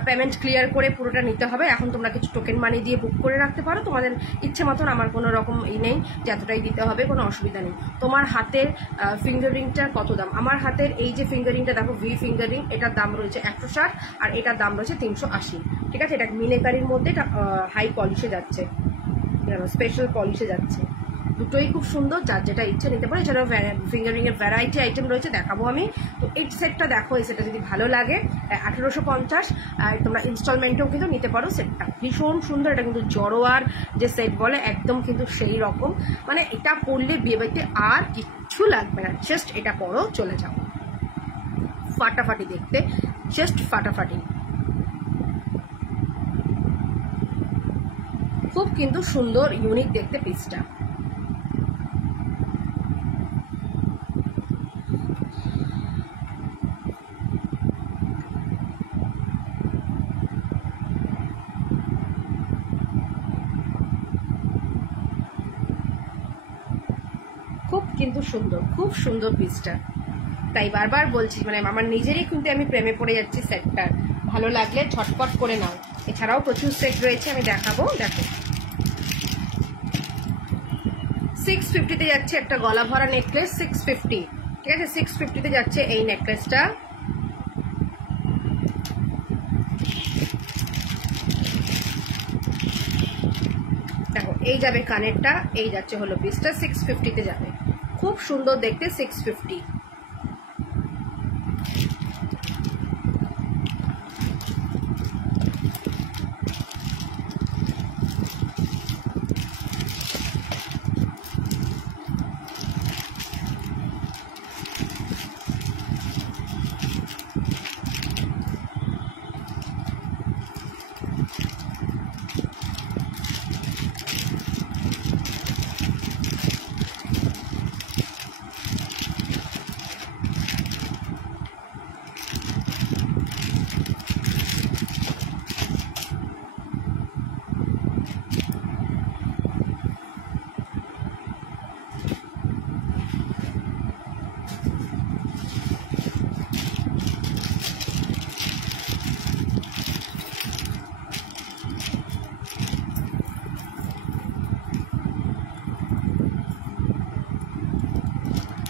পেমেন্ট ক্লিয়ার করে পুরোটা নিতে হবে। এখন তোমরা কিছু টোকেন মানি দিয়ে বুক করে রাখতে পারো তোমাদের ইচ্ছে মতন, আমার কোনো রকম নেই যে এতটাই দিতে হবে, কোনো অসুবিধা নেই। তোমার হাতের ফিঙ্গার রিংটার কত দাম? আমার হাতের এই যে ফিঙ্গার রিংটা দেখো, ভি ফিঙ্গার রিং, এটার দাম রয়েছে 160 আর এটার দাম রয়েছে 380, ঠিক আছে। এটা মিনেকারির মধ্যে, এটা হাই পলিশে যাচ্ছে, স্পেশাল পলিশে যাচ্ছে, দুটোই খুব সুন্দর, যার যেটা ইচ্ছে নিতে পারে। এছাড়াও ফিঙ্গারিং এর ভ্যারাইটি আইটেম রয়েছে, দেখাবো আমি। তো এই সেটটা দেখো, এই সেটটা যদি ভালো লাগে 1850, আর তোমরা ইনস্টলমেন্টেও কিন্তু নিতে পারো। সেটটা ভীষণ সুন্দর, এটা কিন্তু জড়োয়ার যে সেট বলে একদম কিন্তু সেই রকম, মানে এটা পরলে বিয়ে বাড়িতে আর কিচ্ছু লাগবে না, জাস্ট এটা পরো চলে যাও, ফাটাফাটি দেখতে, জাস্ট ফাটাফাটি, খুব কিন্তু সুন্দর ইউনিক দেখতে পিসটা। খুব কিন্তু সুন্দর, খুব সুন্দর পিসটা, তাই বারবার বলছি, মানে আমার নিজেরই কিন্তু আমি প্রেমে পড়ে যাচ্ছি সেটটার। ভালো লাগলে ঝটপট করে নাও। এছাড়াও প্রচুর সেট রয়েছে, আমি দেখাবো, দেখো 650-তে যাচ্ছে একটা গলা ভরা নেকলেস, 650, ঠিক আছে? 650-তে যাচ্ছে এই নেকলেসটা। দেখো এই যাবে কানেরটা, এই যাচ্ছে হলো পিসটা, 650-তে যাবে, খুব সুন্দর দেখতে, 650।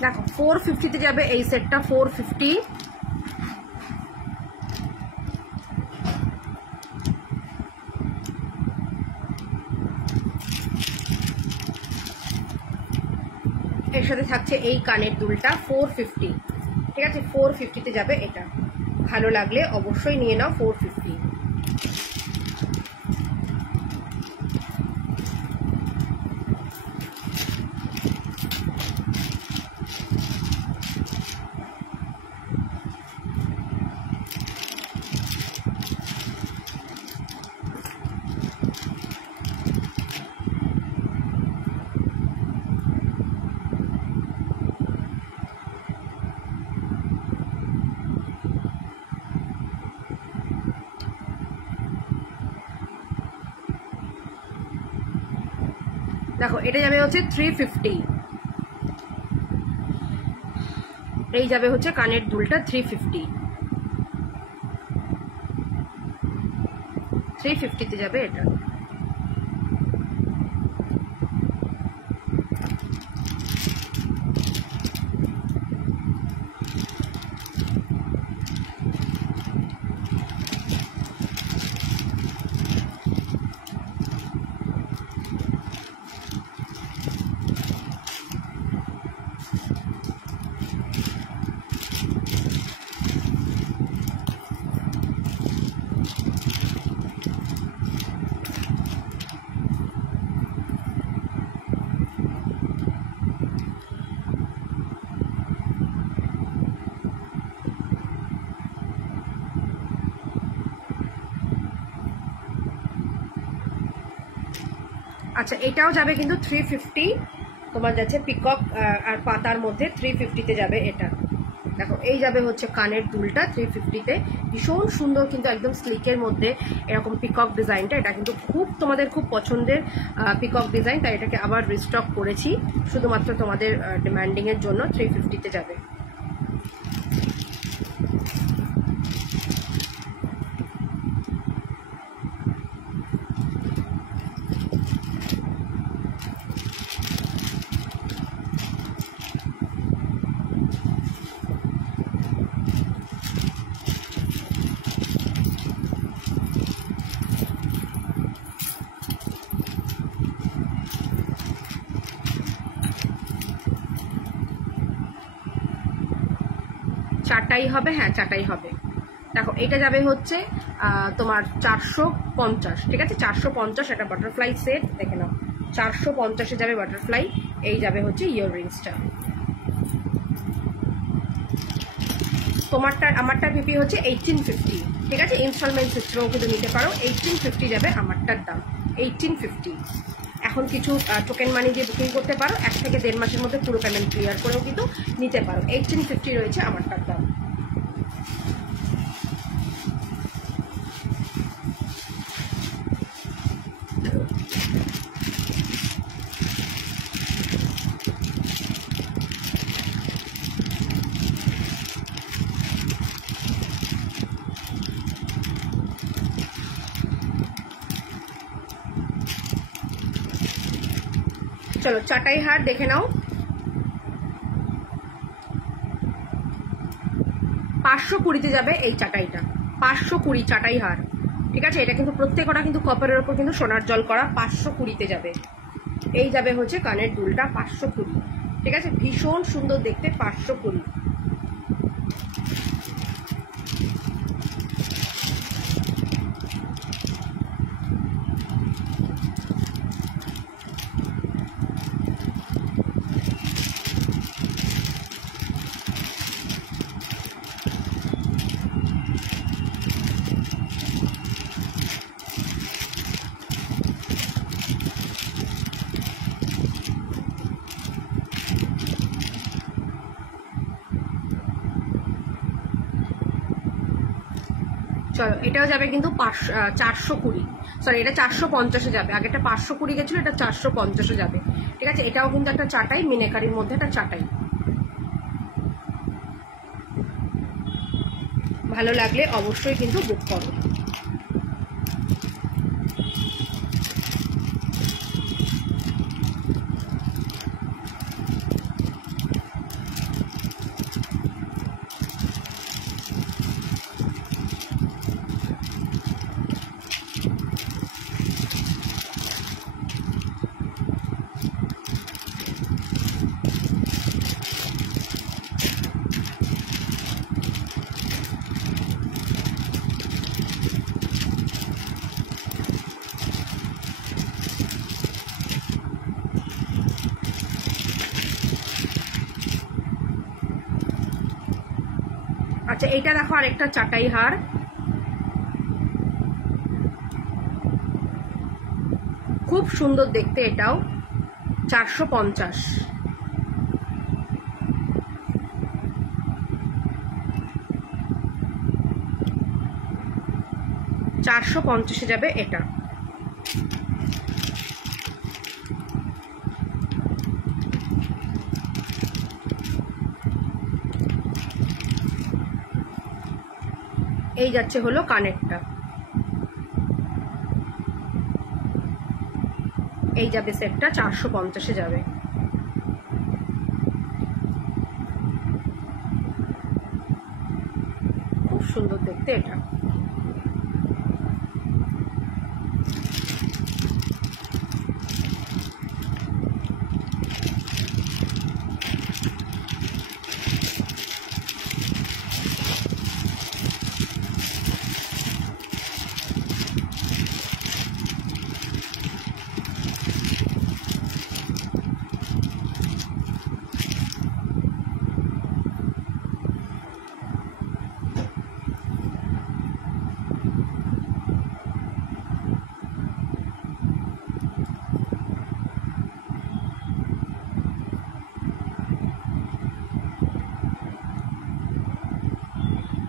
দেখো 450-তে যাবে এই সেটটা, 450। এর সাথে থাকছে এই কানের দুলটা, 450, ঠিক আছে? 450-তে যাবে এটা, ভালো লাগলে অবশ্যই নিয়ে নাও, 450। দেখো এটা যাবে হচ্ছে 350, এই যাবে হচ্ছে কানের দুলটা 350, 350-তে যাবে এটা। আচ্ছা এটাও যাবে কিন্তু 350, তোমার যাচ্ছে পিকক আর পাতার মধ্যে, 350-তে যাবে এটা। দেখো এই যাবে হচ্ছে কানের দুলটা 350-তে, ভীষণ সুন্দর কিন্তু, একদম স্লিকের মধ্যে এরকম পিকক ডিজাইনটা, এটা কিন্তু খুব তোমাদের খুব পছন্দের পিকক ডিজাইন, তাই এটাকে আবার রিস্টক করেছি শুধুমাত্র তোমাদের ডিমান্ডিংয়ের জন্য। 350-তে যাবে। চারটাই হবে, হ্যাঁ চারটাই হবে। দেখো এটা যাবে হচ্ছে তোমার 450, ঠিক আছে? 450 একটা বাটারফ্লাই সেট, দেখে নাও, 450-এ যাবে বাটারফ্লাই, এই যাবে হচ্ছে ইয়াররিংসটা। তোমারটা আমারটা পিপি হচ্ছে 1850, ঠিক আছে? ইনস্টলমেন্ট সিস্টেমেও কিন্তু নিতে পারো, 1850 যাবে আমারটার দাম, 1850। এখন কিছু টোকেন মানি দিয়ে বুকিং করতে পারো, 1 থেকে 1.5 মাসের মধ্যে পুরো পেমেন্ট ক্লিয়ার করেও কিন্তু নিতে পারো। 1850 রয়েছে আমারটার দাম। চলো চাটাই হার দেখে নাও, 520-তে যাবে এই চাটাইটা, 520 চাটাই হার। ঠিক আছে, এটা কিন্তু প্রত্যেকটা কিন্তু কপারের ওপর কিন্তু সোনার জল করা, 520-তে যাবে। এই যাবে হচ্ছে কানের দুলটা 520। ঠিক আছে, ভীষণ সুন্দর দেখতে, 520। চলো এটাও যাবে কিন্তু 420, সরি এটা 450-এ যাবে। আগেটা 520 গেছিল, এটা 450-এ যাবে। ঠিক আছে, এটাও কিন্তু একটা চাটাই, মিনেকারির মধ্যে একটা চাটাই। ভালো লাগলে অবশ্যই কিন্তু বুক করো। আচ্ছা এইটা দেখো আরেকটা চাটাই হার, খুব সুন্দর দেখতে, এটাও 450। 450-এ যাবে এটা। এই যাচ্ছে হলো কানেরটা, এই যাবে সেটটা 450-এ যাবে। খুব সুন্দর দেখতে এটা।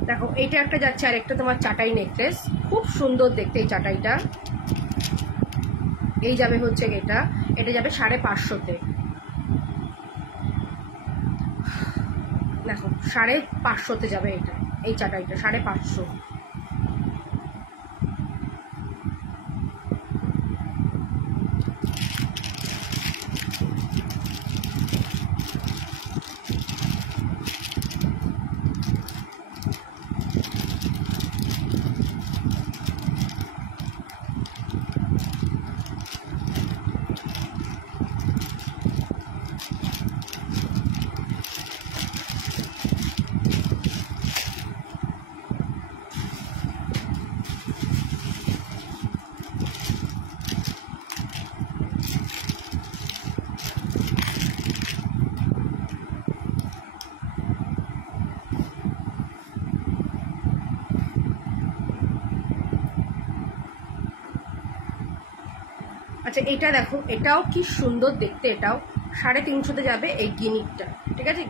দেখো এইটা একটা যাচ্ছে, আর একটা তোমার চাটাই নেকলেস, খুব সুন্দর দেখতে এই চাটাইটা। এই যাবে হচ্ছে এটা, এটা যাবে 550-তে। দেখো 550-তে যাবে এটা, এই চাটাইটা 550। আচ্ছা এইটা দেখো, এটাও কি সুন্দর দেখতে, এটাও 350-তে যাবে এই গিনিটা। ঠিক আছে,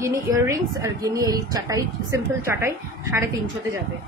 গিনি ইয়াররিংস আর গিনি এই চাটাই, সিম্পল চাটাই 350-তে যাবে।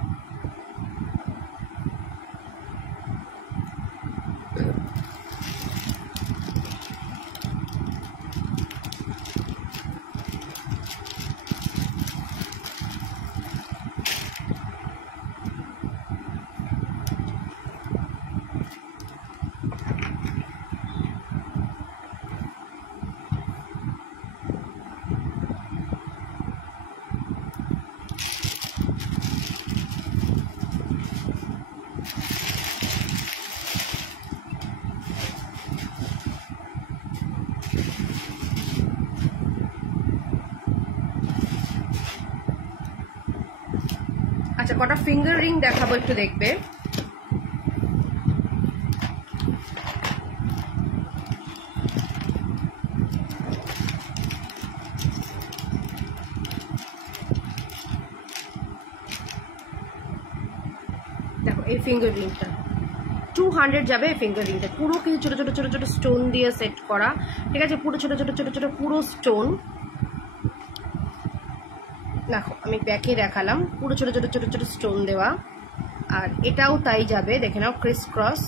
আচ্ছা, কটা ফিঙ্গার রিং দেখাবো, একটু দেখবে। দেখো এই ফিঙ্গার রিংটা 200 যাবে। এই ফিঙ্গার রিংটা পুরো কিছু ছোট ছোট ছোট ছোট স্টোন দিয়ে সেট করা, ঠিক আছে? পুরো ছোট ছোট ছোট ছোট পুরো স্টোন। দেখো আমি ব্যাকে দেখালাম, পুরো ছোট ছোট ছোট ছোট স্টোন দেওয়া। আর এটাও তাই যাবে, দেখে নাও, ক্রিস ক্রস।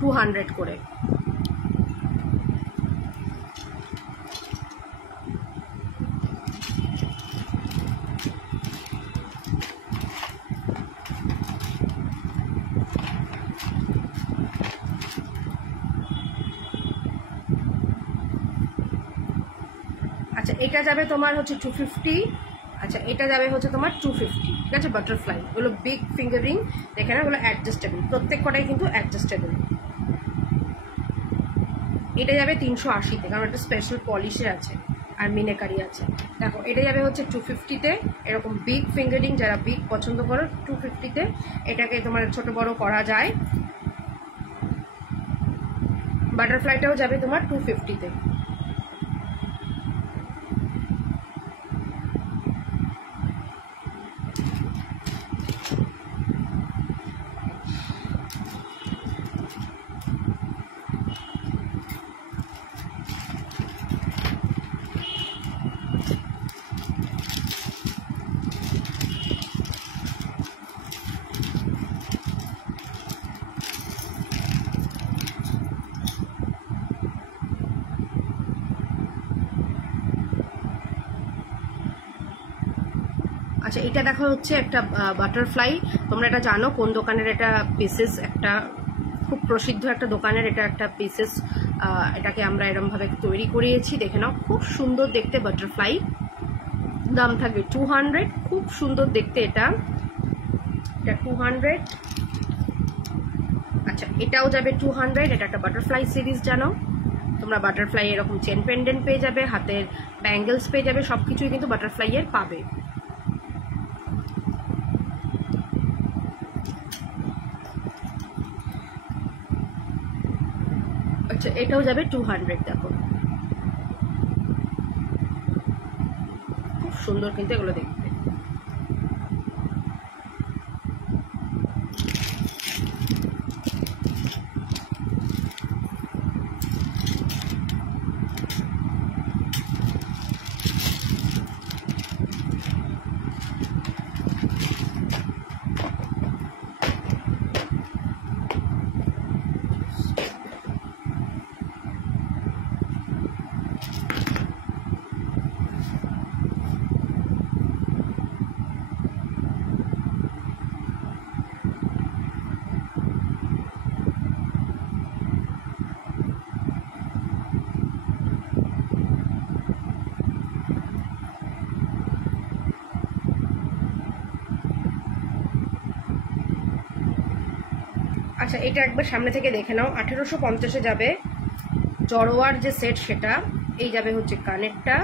$200 করে। আচ্ছা, এটা যাবে তোমার হচ্ছে 250। আচ্ছা, এটা যাবে হচ্ছে তোমার 250, ঠিক আছে? বাটারফ্লাই, ওগুলো বিগ ফিঙ্গার রিং, দেখে না, ওগুলো অ্যাডজাস্টেবল, প্রত্যেক কটাই কিন্তু অ্যাডজাস্টেবল। এটা যাবে 380-তে, কারণ এটা স্পেশাল পলিশের আছে আর মিনেকারি আছে। দেখো এটা যাবে হচ্ছে 250-তে, এরকম বিগ ফিঙ্গার রিং, যারা বিগ পছন্দ করো 250-তে। এটাকে তোমার ছোট বড় করা যায়। বাটারফ্লাইটাও যাবে তোমার 250-তে। আচ্ছা, এটা দেখা হচ্ছে একটা বাটারফ্লাই। তোমরা এটা জানো কোন দোকানের এটা পিসেস, একটা খুব প্রসিদ্ধ একটা দোকানের এটা একটা পিসেস। এটাকে আমরা এরকম ভাবে তৈরি করিয়েছি, দেখে নাও, খুব সুন্দর দেখতে বাটারফ্লাই। দাম থাকবে 200, খুব সুন্দর দেখতে এটা 200। আচ্ছা, এটাও যাবে 200। এটা একটা বাটারফ্লাই সিরিজ, জানো তোমরা। বাটারফ্লাই এরকম চেন পেন্ডেন্ট পেয়ে যাবে, হাতের ব্যাঙ্গেলস পেয়ে যাবে, সবকিছুই কিন্তু বাটারফ্লাই এর পাবে। আচ্ছা, এটাও যাবে 200। দেখো খুব সুন্দর কিন্তু এগুলো দেখতে। আচ্ছা, এটা একবার সামনে থেকে দেখে নাও। 1850-এ যাবে জড়োয়ার যে সেট, সেটা। এই যাবে হচ্ছে কানেরটা।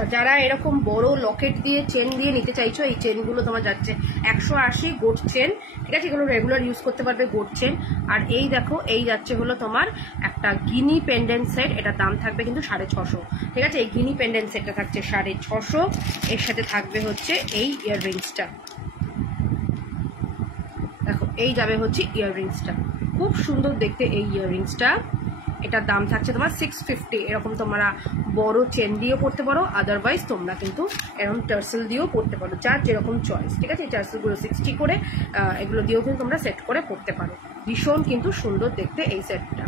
আচ্ছা, যারা এরকম বড় লকেট দিয়ে চেন দিয়ে নিতে চাইছো, এই চেনগুলো তোমার যাচ্ছে 180 গোট চেন, ঠিক আছে? এগুলো রেগুলার ইউজ করতে পারবে গোট চেন। আর এই দেখো, এই যাচ্ছে হলো তোমার একটা গিনি পেন্ডেন্ট সেট, এটার দাম থাকবে কিন্তু 650, ঠিক আছে? এই গিনি পেন্ডেন্ট সেটটা থাকছে 650, এর সাথে থাকবে হচ্ছে এই ইয়াররিংসটা, দেখো এই যাবে হচ্ছে ইয়াররিংসটা, খুব সুন্দর দেখতে এই ইয়াররিংসটা। এটার দাম থাকছে তোমার 650। এরকম তোমরা বড় চেন দিয়েও পড়তে পারো, আদারওয়াইজ তোমরা কিন্তু এরকম টার্সেল দিয়েও পড়তে পারো, যার যেরকম চয়েস, ঠিক আছে? এই টার্সেলগুলো 60 করে, এগুলো দিয়েও কিন্তু তোমরা সেট করে পড়তে পারো। ভীষণ কিন্তু সুন্দর দেখতে এই সেটটা।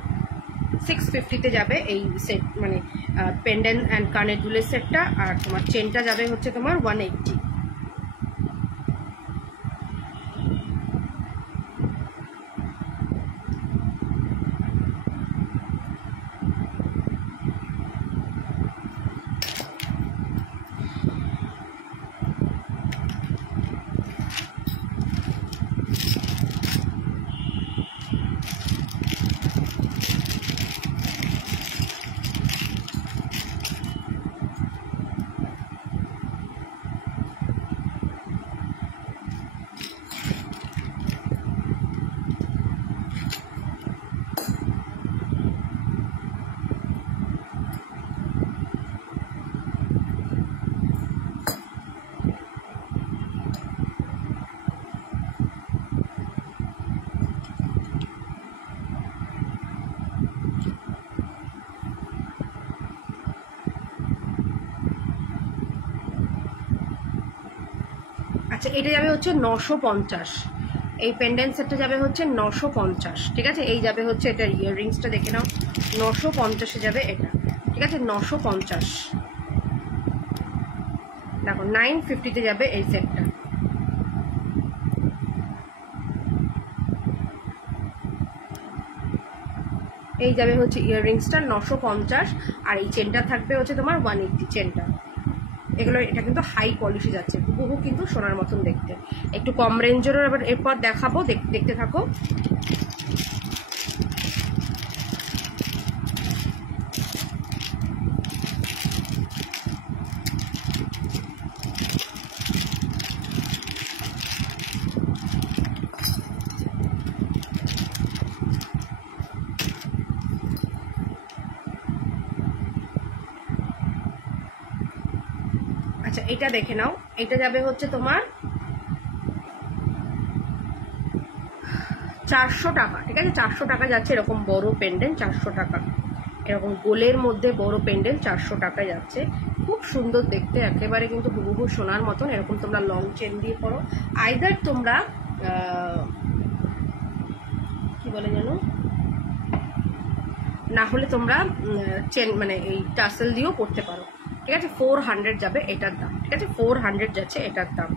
650-তে যাবে এই সেট, মানে পেন্ডেন্ট অ্যান্ড কানের দুলের সেটটা। আর তোমার চেনটা যাবে হচ্ছে তোমার 180। আচ্ছা, এটা যাবে হচ্ছে 950। এই পেন্ডেন্ট সেটটা যাবে হচ্ছে 950, ঠিক আছে? এই যাবে হচ্ছে এটা ইয়াররিংসটা, দেখে নাও 950-এ যাবে এটা, ঠিক আছে? 950। দেখো 950-তে যাবে এই সেটটা। এই যাবে হচ্ছে ইয়াররিংসটা 950, আর এই চেনটা থাকবে হচ্ছে তোমার 180 চেনটা। এগুলো, এটা কিন্তু হাই পলিশে যাচ্ছে, হুবহু কিন্তু সোনার মতন দেখতে। একটু কম রেঞ্জেরও এবার এরপর দেখাবো, দেখতে থাকো। আচ্ছা, এটা দেখে নাও, এটা যাবে হচ্ছে তোমার 400 টাকা, ঠিক আছে? 400 টাকা যাচ্ছে এরকম বড় পেন্ডেন্ট, 400 টাকা। এরকম গোলের মধ্যে বড় পেন্ডেন্ট 400 টাকা যাচ্ছে, খুব সুন্দর দেখতে, একেবারে কিন্তু হুবহু সোনার মতন। এরকম তোমরা লং চেন দিয়ে পরো, আইদার তোমরা কি বলে জানো, না হলে তোমরা চেন মানে এই টাসেল দিয়েও পড়তে পারো, ঠিক আছে? 400 যাবে এটার দাম, ঠিক আছে? 400 যাচ্ছে এটার দাম।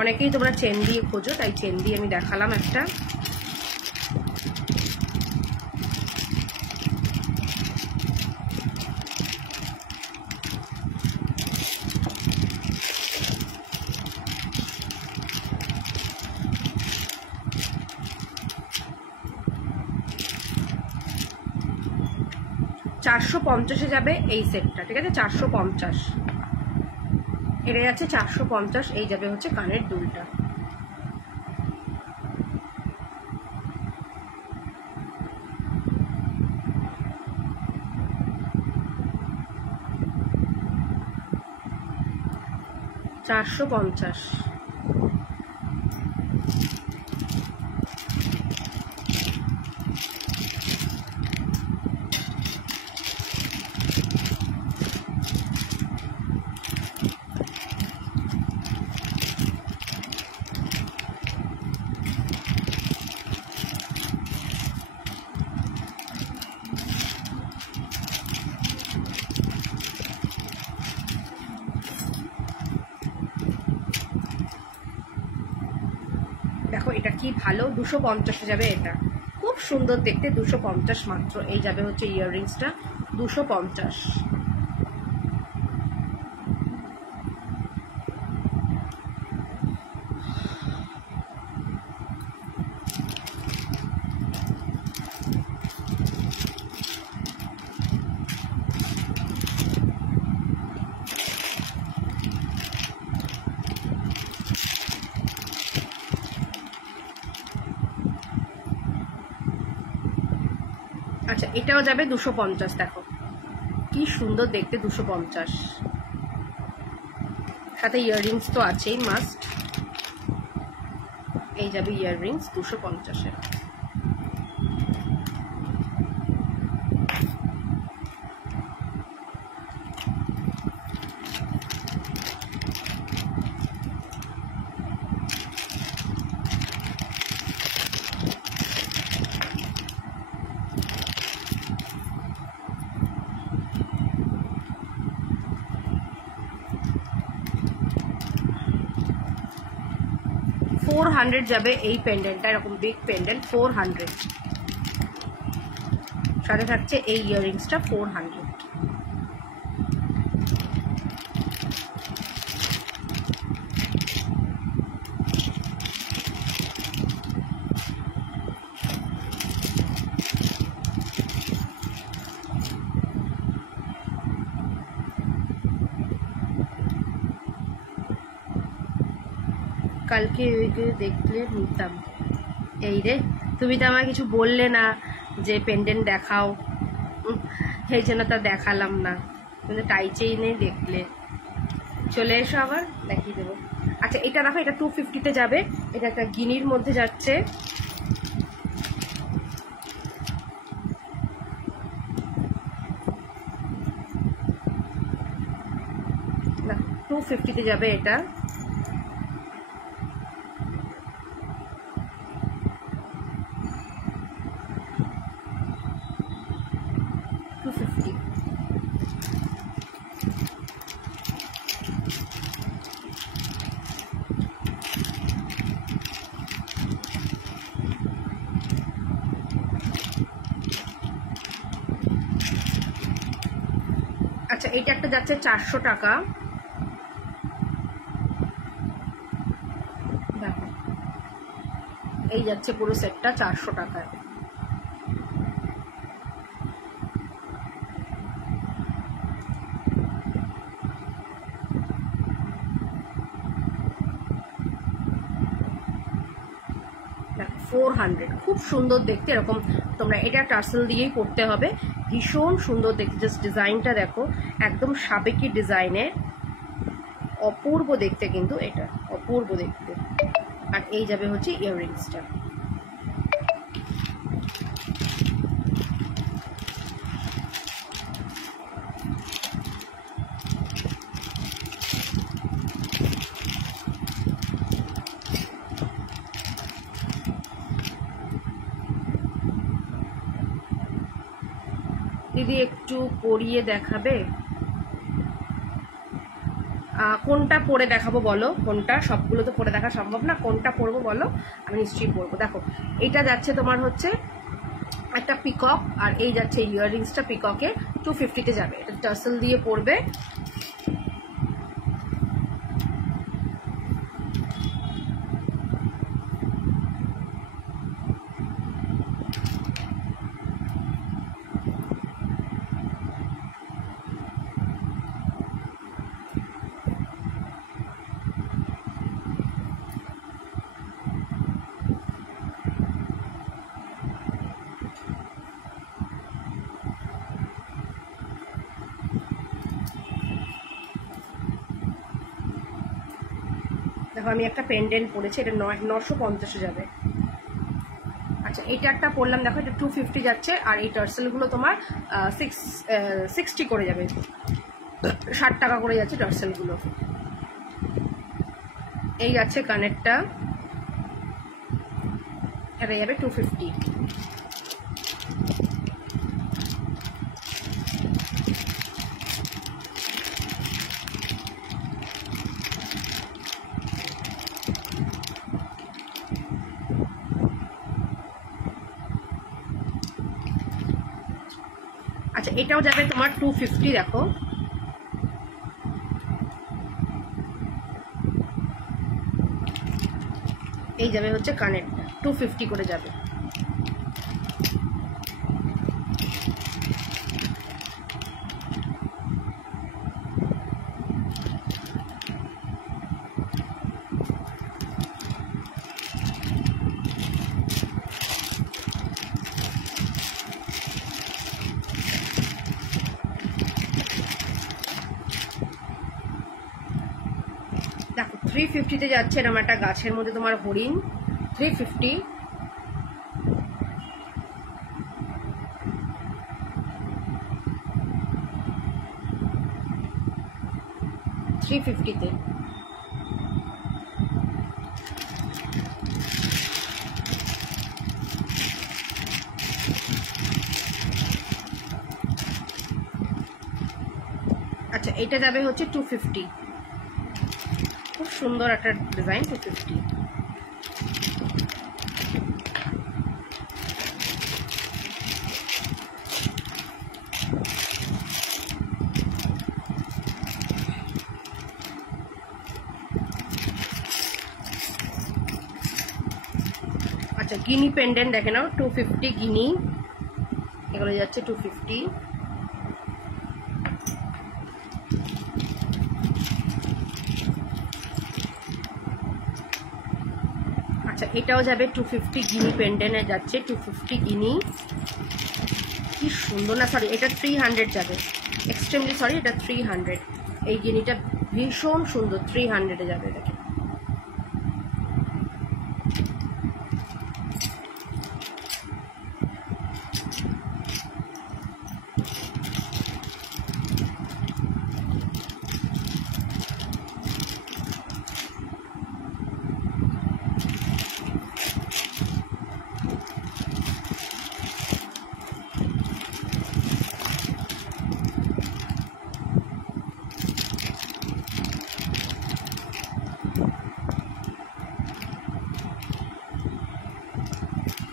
অনেকেই তোমরা চেন দিয়ে খোঁজো, তাই চেন দিয়ে আমি দেখালাম একটা। $450 যাবে এই সেটটা, ঠিক আছে? 450, এটা যাচ্ছে 450। এই যাবে হচ্ছে কানের দুলটা। $450। দেখো এটা কি ভালো, 250-এ যাবে এটা, খুব সুন্দর দেখতে, 250 মাত্র। এই যাবে হচ্ছে ইয়াররিংসটা 250। আচ্ছা এটাও যাবে 250। দেখো কি সুন্দর দেখতে, 250। সাথে ইয়াররিংস তো আছেই মাস্ট। এই যাবে ইয়াররিংস 250-এর। $400 যাবে এই পেন্ডেন্টটা, এরকম বিগ পেন্ডেন্ট 400। সাথে থাকছে এই ইয়াররিংসটা 400। কালকে দেখলে নিতাম। এই রে, তুমি তো আমায় কিছু বললে না যে পেন্ডেন্ট দেখাও, এই জন্য তা দেখালাম না। কিন্তু টাই চেইনে দেখলে। চলে এসো, আবার দেখিয়ে দেবো। আচ্ছা এটা দেখো, এটা 250-তে যাবে। এটা একটা গিনির মধ্যে যাচ্ছে। না 250-তে যাবে এটা। আচ্ছা এটা একটা যাচ্ছে 400 টাকা। দেখো এই যাচ্ছে পুরো সেটটা 400 টাকায়। দেখো 400, খুব সুন্দর দেখতে। এরকম তোমরা এটা টার্সেল দিয়েই পরতে হবে, ভীষণ সুন্দর দেখতে। জাস্ট ডিজাইনটা দেখো, একদম সাবেকি ডিজাইনের, অপূর্ব দেখতে কিন্তু এটা, অপূর্ব দেখতে। আর এই যাবে হচ্ছে ইয়াররিংসটা। দিদি একটু পরিয়ে দেখাবে? কোনটা পরে দেখাবো বলো? কোনটা? সবগুলো তো পরে দেখা সম্ভব না, কোনটা পরবো বলো, আমি নিশ্চয়ই পরবো। দেখো এটা যাচ্ছে তোমার হচ্ছে একটা পিকক, আর এই যাচ্ছে ইয়াররিংসটা পিককে, 250-তে যাবে। এটা টার্সেল দিয়ে পরবে। দেখো আমি একটা পেন্ডেন্ট পরেছি, এটা 950-এ যাবে। আচ্ছা এটা একটা পরলাম, দেখো এটা 250 যাচ্ছে। আর এই টার্সেলগুলো তোমার 60 করে যাবে, 60 টাকা করে যাচ্ছে টার্সেলগুলো। এই যাচ্ছে কানেরটা, এটা যাবে 250। আচ্ছা এটাও যাবে তোমার 250। দেখো এই যাবে হচ্ছে কানেরটা, 250 করে যাবে। 350-তে যাচ্ছে এরকম একটা গাছের মধ্যে তোমার হরিণ, 350। তে আচ্ছা, এটা যাবে হচ্ছে 250। খুব সুন্দর একটা ডিজাইন, 250। আচ্ছা, গিনি পেন্ডেন্ট দেখে নাও, 250 গিনি, এগুলো যাচ্ছে 250। আচ্ছা, এটাও যাবে 250 গিনি পেন্ডেন্টে যাচ্ছে 250 গিনি। কি সুন্দর না, সরি এটা 300 যাবে, এক্সট্রিমলি সরি, এটা 300। এই গিনিটা ভীষণ সুন্দর, 300-এ যাবে। দেখে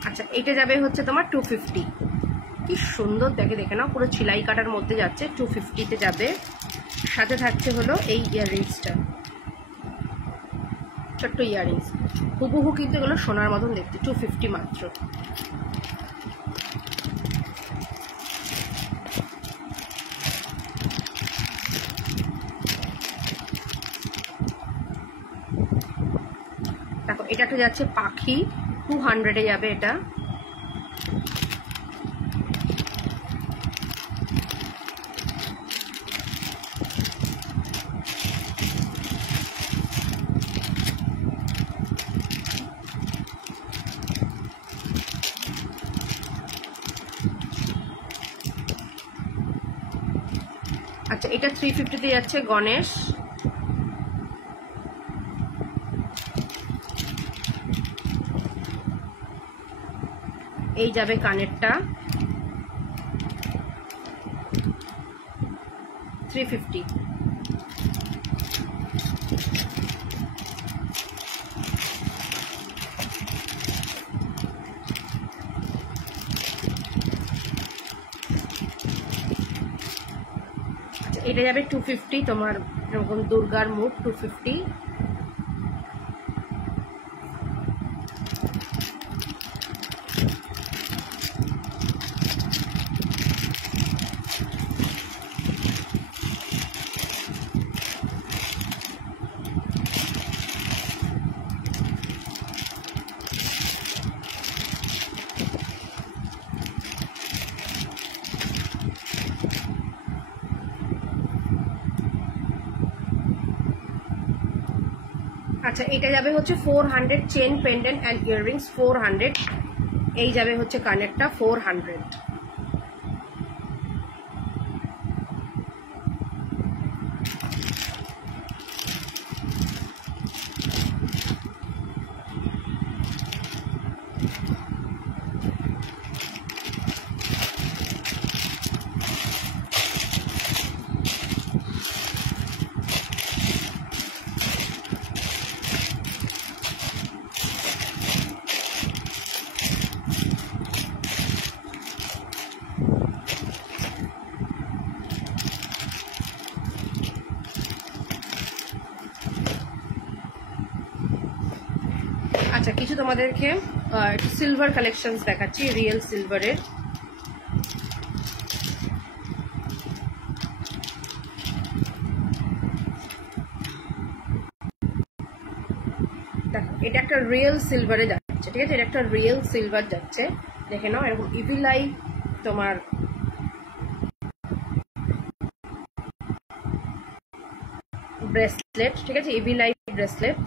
আচ্ছা, এটা যাবে হচ্ছে তোমার 250। কি সুন্দর দেখে নাও, পুরো সেলাই কাটার মধ্যে যাচ্ছে, 250-তে যাবে। সাথে থাকছে হলো এই ইয়াররিংসটা, ছোট্ট ইয়াররিংস, হুবহু কিন্তু এগুলো সোনার মতন দেখতে, 250 মাত্র। দেখো, এটা একটা যাচ্ছে পাখি, 200-এ যাবে এটা। আচ্ছা, এটা 350-তে যাচ্ছে গণেশ। এই যাবে কানেরটা, 350। এটা যাবে 250, তোমার এরকম দুর্গার মুখ, 250। আচ্ছা, এটা যাবে হচ্ছে 400 চেন পেন্ডেন্ট অ্যান্ড ইয়াররিংস, 400। এই যাবে হচ্ছে কানেরটা, 400। আচ্ছা, কিছু তোমাদেরকে সিলভার কালেকশনস দেখাচ্ছি, রিয়েল সিলভারের। দেখো, এটা একটা রিয়েল সিলভারে যাচ্ছে, ঠিক আছে, এটা একটা রিয়েল সিলভার যাচ্ছে। দেখে নাও, এরকম ইভিলাই তোমার ব্রেসলেট, ঠিক আছে, ইভি লাইফ ব্রেসলেট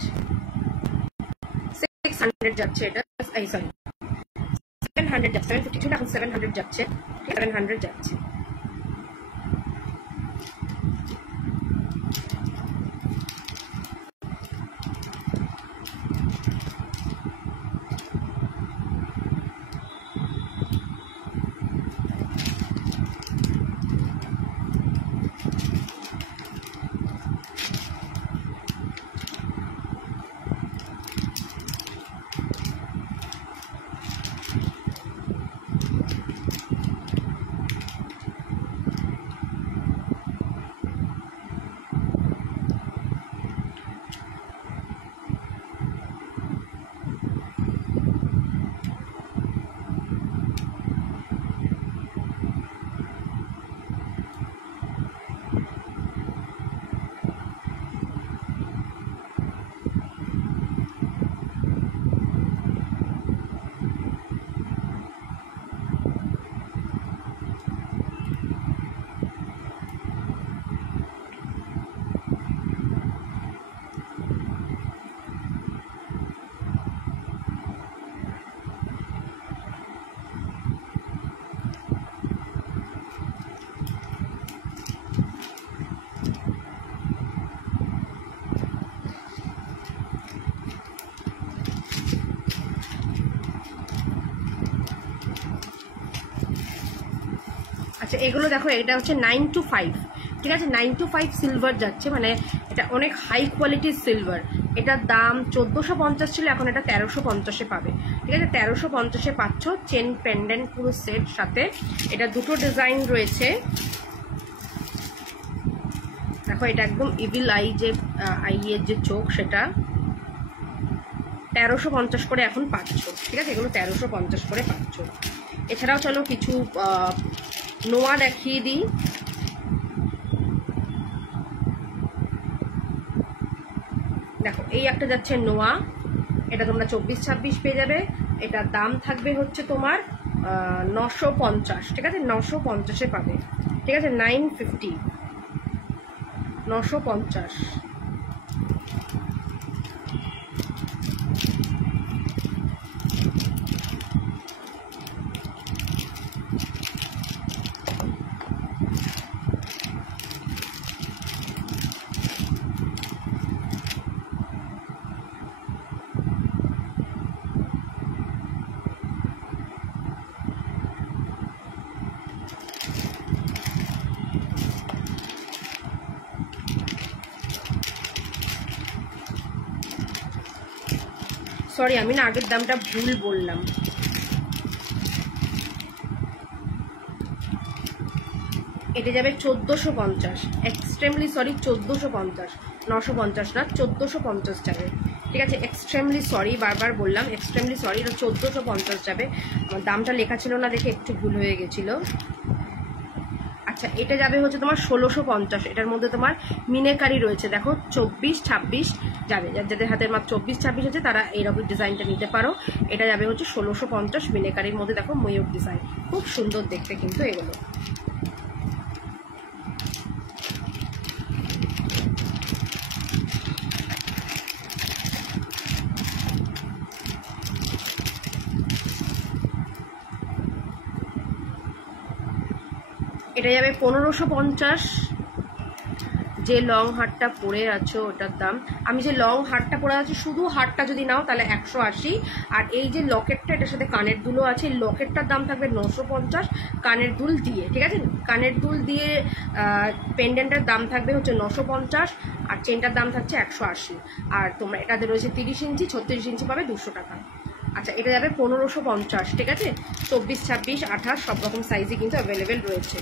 600 যাচ্ছে এটা, এই সরি 700 যাচ্ছে, 750 ছিল এখন 700 যাচ্ছে, 700 যাচ্ছে। আচ্ছা এগুলো দেখো, এটা হচ্ছে 925, ঠিক আছে, 925 সিলভার যাচ্ছে, মানে এটা অনেক হাই কোয়ালিটির সিলভার। এটার দাম 1450 ছিল, এখন এটা 1350-এ পাবে, ঠিক আছে, 1350-এ পাচ্ছ। চেন পেন্ডেন্ট পুরো সেট সাথে। এটা দুটো ডিজাইন রয়েছে, দেখো এটা একদম ইভিল আই, যে আইয়ের যে চোখ সেটা 1350 করে এখন পাচ্ছ, ঠিক আছে, এগুলো 1350 করে পাচ্ছ। এছাড়াও চলো কিছু নোয়া দেখিয়ে দিই। দেখো এই একটা যাচ্ছে নোয়া, এটা তোমরা 24-26 পেয়ে যাবে। এটার দাম থাকবে হচ্ছে তোমার 950, ঠিক আছে, 950-এ পাবে, ঠিক আছে, 950, 950। সরি আমি না আগের দামটা ভুল বললাম, এটা যাবে 1450, এক্সট্রিমলি সরি 1450, 950 না 1450 যাবে, ঠিক আছে, এক্সট্রিমলি সরি, বারবার বললাম এক্সট্রিমলি সরি, এটা 1450 যাবে। আমার দামটা লেখা ছিল না দেখে একটু ভুল হয়ে গেছিল। আচ্ছা এটা যাবে হচ্ছে তোমার 1650, এটার মধ্যে তোমার মিনেকারি রয়েছে, দেখো 24-26 যাবে, যাদের হাতের মাপ 24-26 আছে তারা এইরকম ডিজাইনটা নিতে পারো। এটা যাবে হচ্ছে 1650 মিনেকারির মধ্যে, দেখো ময়ূর ডিজাইন, খুব সুন্দর দেখতে কিন্তু এগুলো। এটা যাবে 1550, যে লং হারটা পরে আছো ওটার দাম, আমি যে লং হারটা পরে আছি শুধু হারটা যদি নাও তাহলে 180, আর এই যে লকেটটা এটার সাথে কানের দুলও আছে, লকেটটার দাম থাকবে 950 কানের দুল দিয়ে, ঠিক আছে, কানের দুল দিয়ে পেন্ডেন্টের দাম থাকবে হচ্ছে 950, আর চেনটার দাম থাকছে 180। আর তোমরা এটাতে রয়েছে 30 ইঞ্চি, 36 ইঞ্চি পাবে 200 টাকা। আচ্ছা এটা যাবে 1550, ঠিক আছে, 24-26 28 সব রকম সাইজে কিন্তু অ্যাভেলেবেল রয়েছে।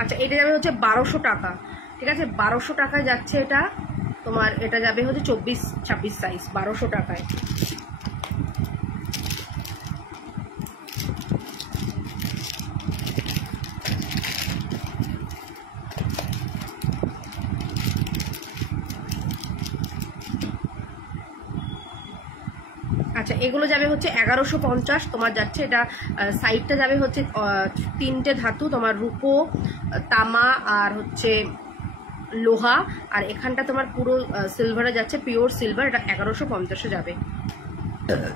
আচ্ছা এটা যাবে হচ্ছে 1200 টাকা, ঠিক আছে, 1200 টাকায় যাচ্ছে এটা তোমার, এটা যাবে হচ্ছে 24-26 সাইজ 1200 টাকায়। আচ্ছা, এগুলো যাবে হচ্ছে 1150, তোমার যাচ্ছে এটা সাইডটা যাবে হচ্ছে 3টে ধাতু, তোমার রূপো, তামা আর হচ্ছে লোহা, আর এখানটা তোমার পুরো সিলভারে যাচ্ছে, পিওর সিলভার। এটা 1150-এ যাবে।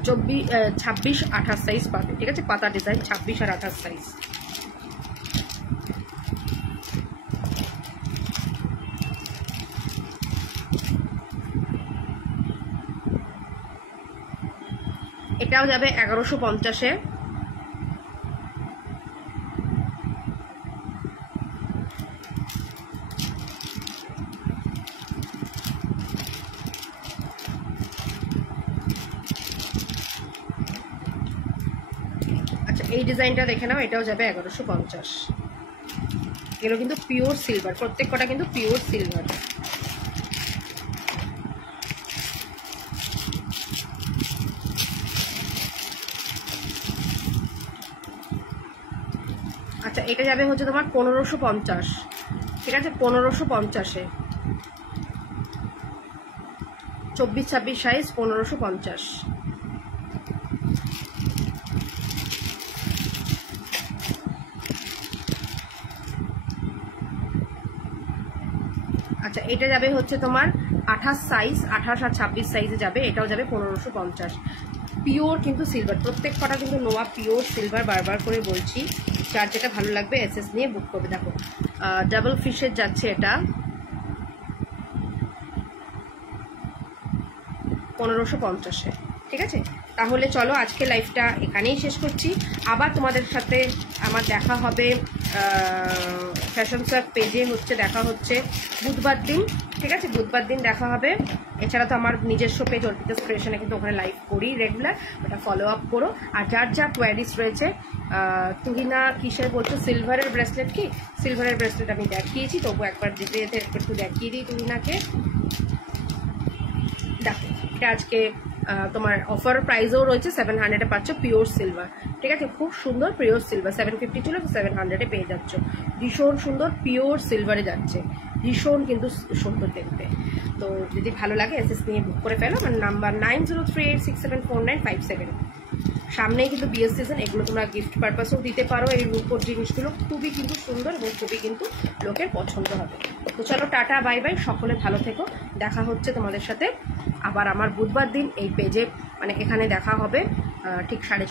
26-28 সাইজ পাবে, ঠিক আছে? পাতা ডিজাইন 26 আর 28 সাইজ। এটাও যাবে 1150-এ। আচ্ছা, এই ডিজাইনটা দেখে নাও, এটাও যাবে 1150। এগুলো কিন্তু পিওর সিলভার, প্রত্যেক কটা কিন্তু পিওর সিলভার। আচ্ছা, এটা যাবে হচ্ছে তোমার 1550, ঠিক আছে? 1550-এ 24-26 সাইজ, 1550। আচ্ছা, এটা যাবে হচ্ছে তোমার 28 সাইজ, 28 আর 26 সাইজে যাবে। এটাও যাবে 1550। পিওর কিন্তু সিলভার, প্রত্যেক কটা কিন্তু নোয়া পিওর সিলভার, বারবার করে বলছি। যার যেটা ভালো লাগবে এসএস নিয়ে বুক করবে। দেখো ডাবল ফিশের যাচ্ছে এটা 1550-এ, ঠিক আছে? তাহলে চলো আজকে লাইভটা এখানেই শেষ করছি। আবার তোমাদের সাথে আমার দেখা হবে ফ্যাশন সার্ক পেজে, হচ্ছে দেখা হচ্ছে বুধবার দিন, ঠিক আছে? বুধবার দিন দেখা হবে। এছাড়া তো আমার নিজস্ব পেজ অর্পিতা ক্রিয়েশনে কিন্তু ওখানে লাইভ করি রেগুলার, ওটা ফলো আপ করো। আর যার যা কোয়ারিজ রয়েছে, তুহিনা কিসের বলছো? সিলভারের ব্রেসলেট কি? সিলভারের ব্রেসলেট আমি দেখিয়েছি, তবু একবার যেতে যেতে একটু দেখিয়ে দিই তুহিনাকে। দেখো, এটা আজকে তোমার অফার প্রাইসও রয়েছে, 700-এ পাচ্ছ পিওর সিলভার, ঠিক আছে? খুব সুন্দর পিওর সিলভার, 750 ছিল, 700-এ পেয়ে যাচ্ছ। ভীষণ সুন্দর পিওর সিলভারে যাচ্ছে, ভীষণ কিন্তু সুন্দর দেখতে। তো যদি ভালো লাগে এসএস নিয়ে বুক করে ফেলো। আমার নাম্বার 9038674957। সামনেই কিন্তু বিয়ের সিজন, এগুলো তোমরা গিফট পারপাসেও দিতে পারো। এই রূপোর জিনিসগুলো খুবই কিন্তু সুন্দর এবং খুবই কিন্তু লোকের পছন্দ হবে। তো চলো, টাটা, বাই বাই, সকলে ভালো থেকো। দেখা হচ্ছে তোমাদের সাথে আবার আমার বুধবার দিন এই পেজে, মানে এখানে দেখা হবে ঠিক 6:30।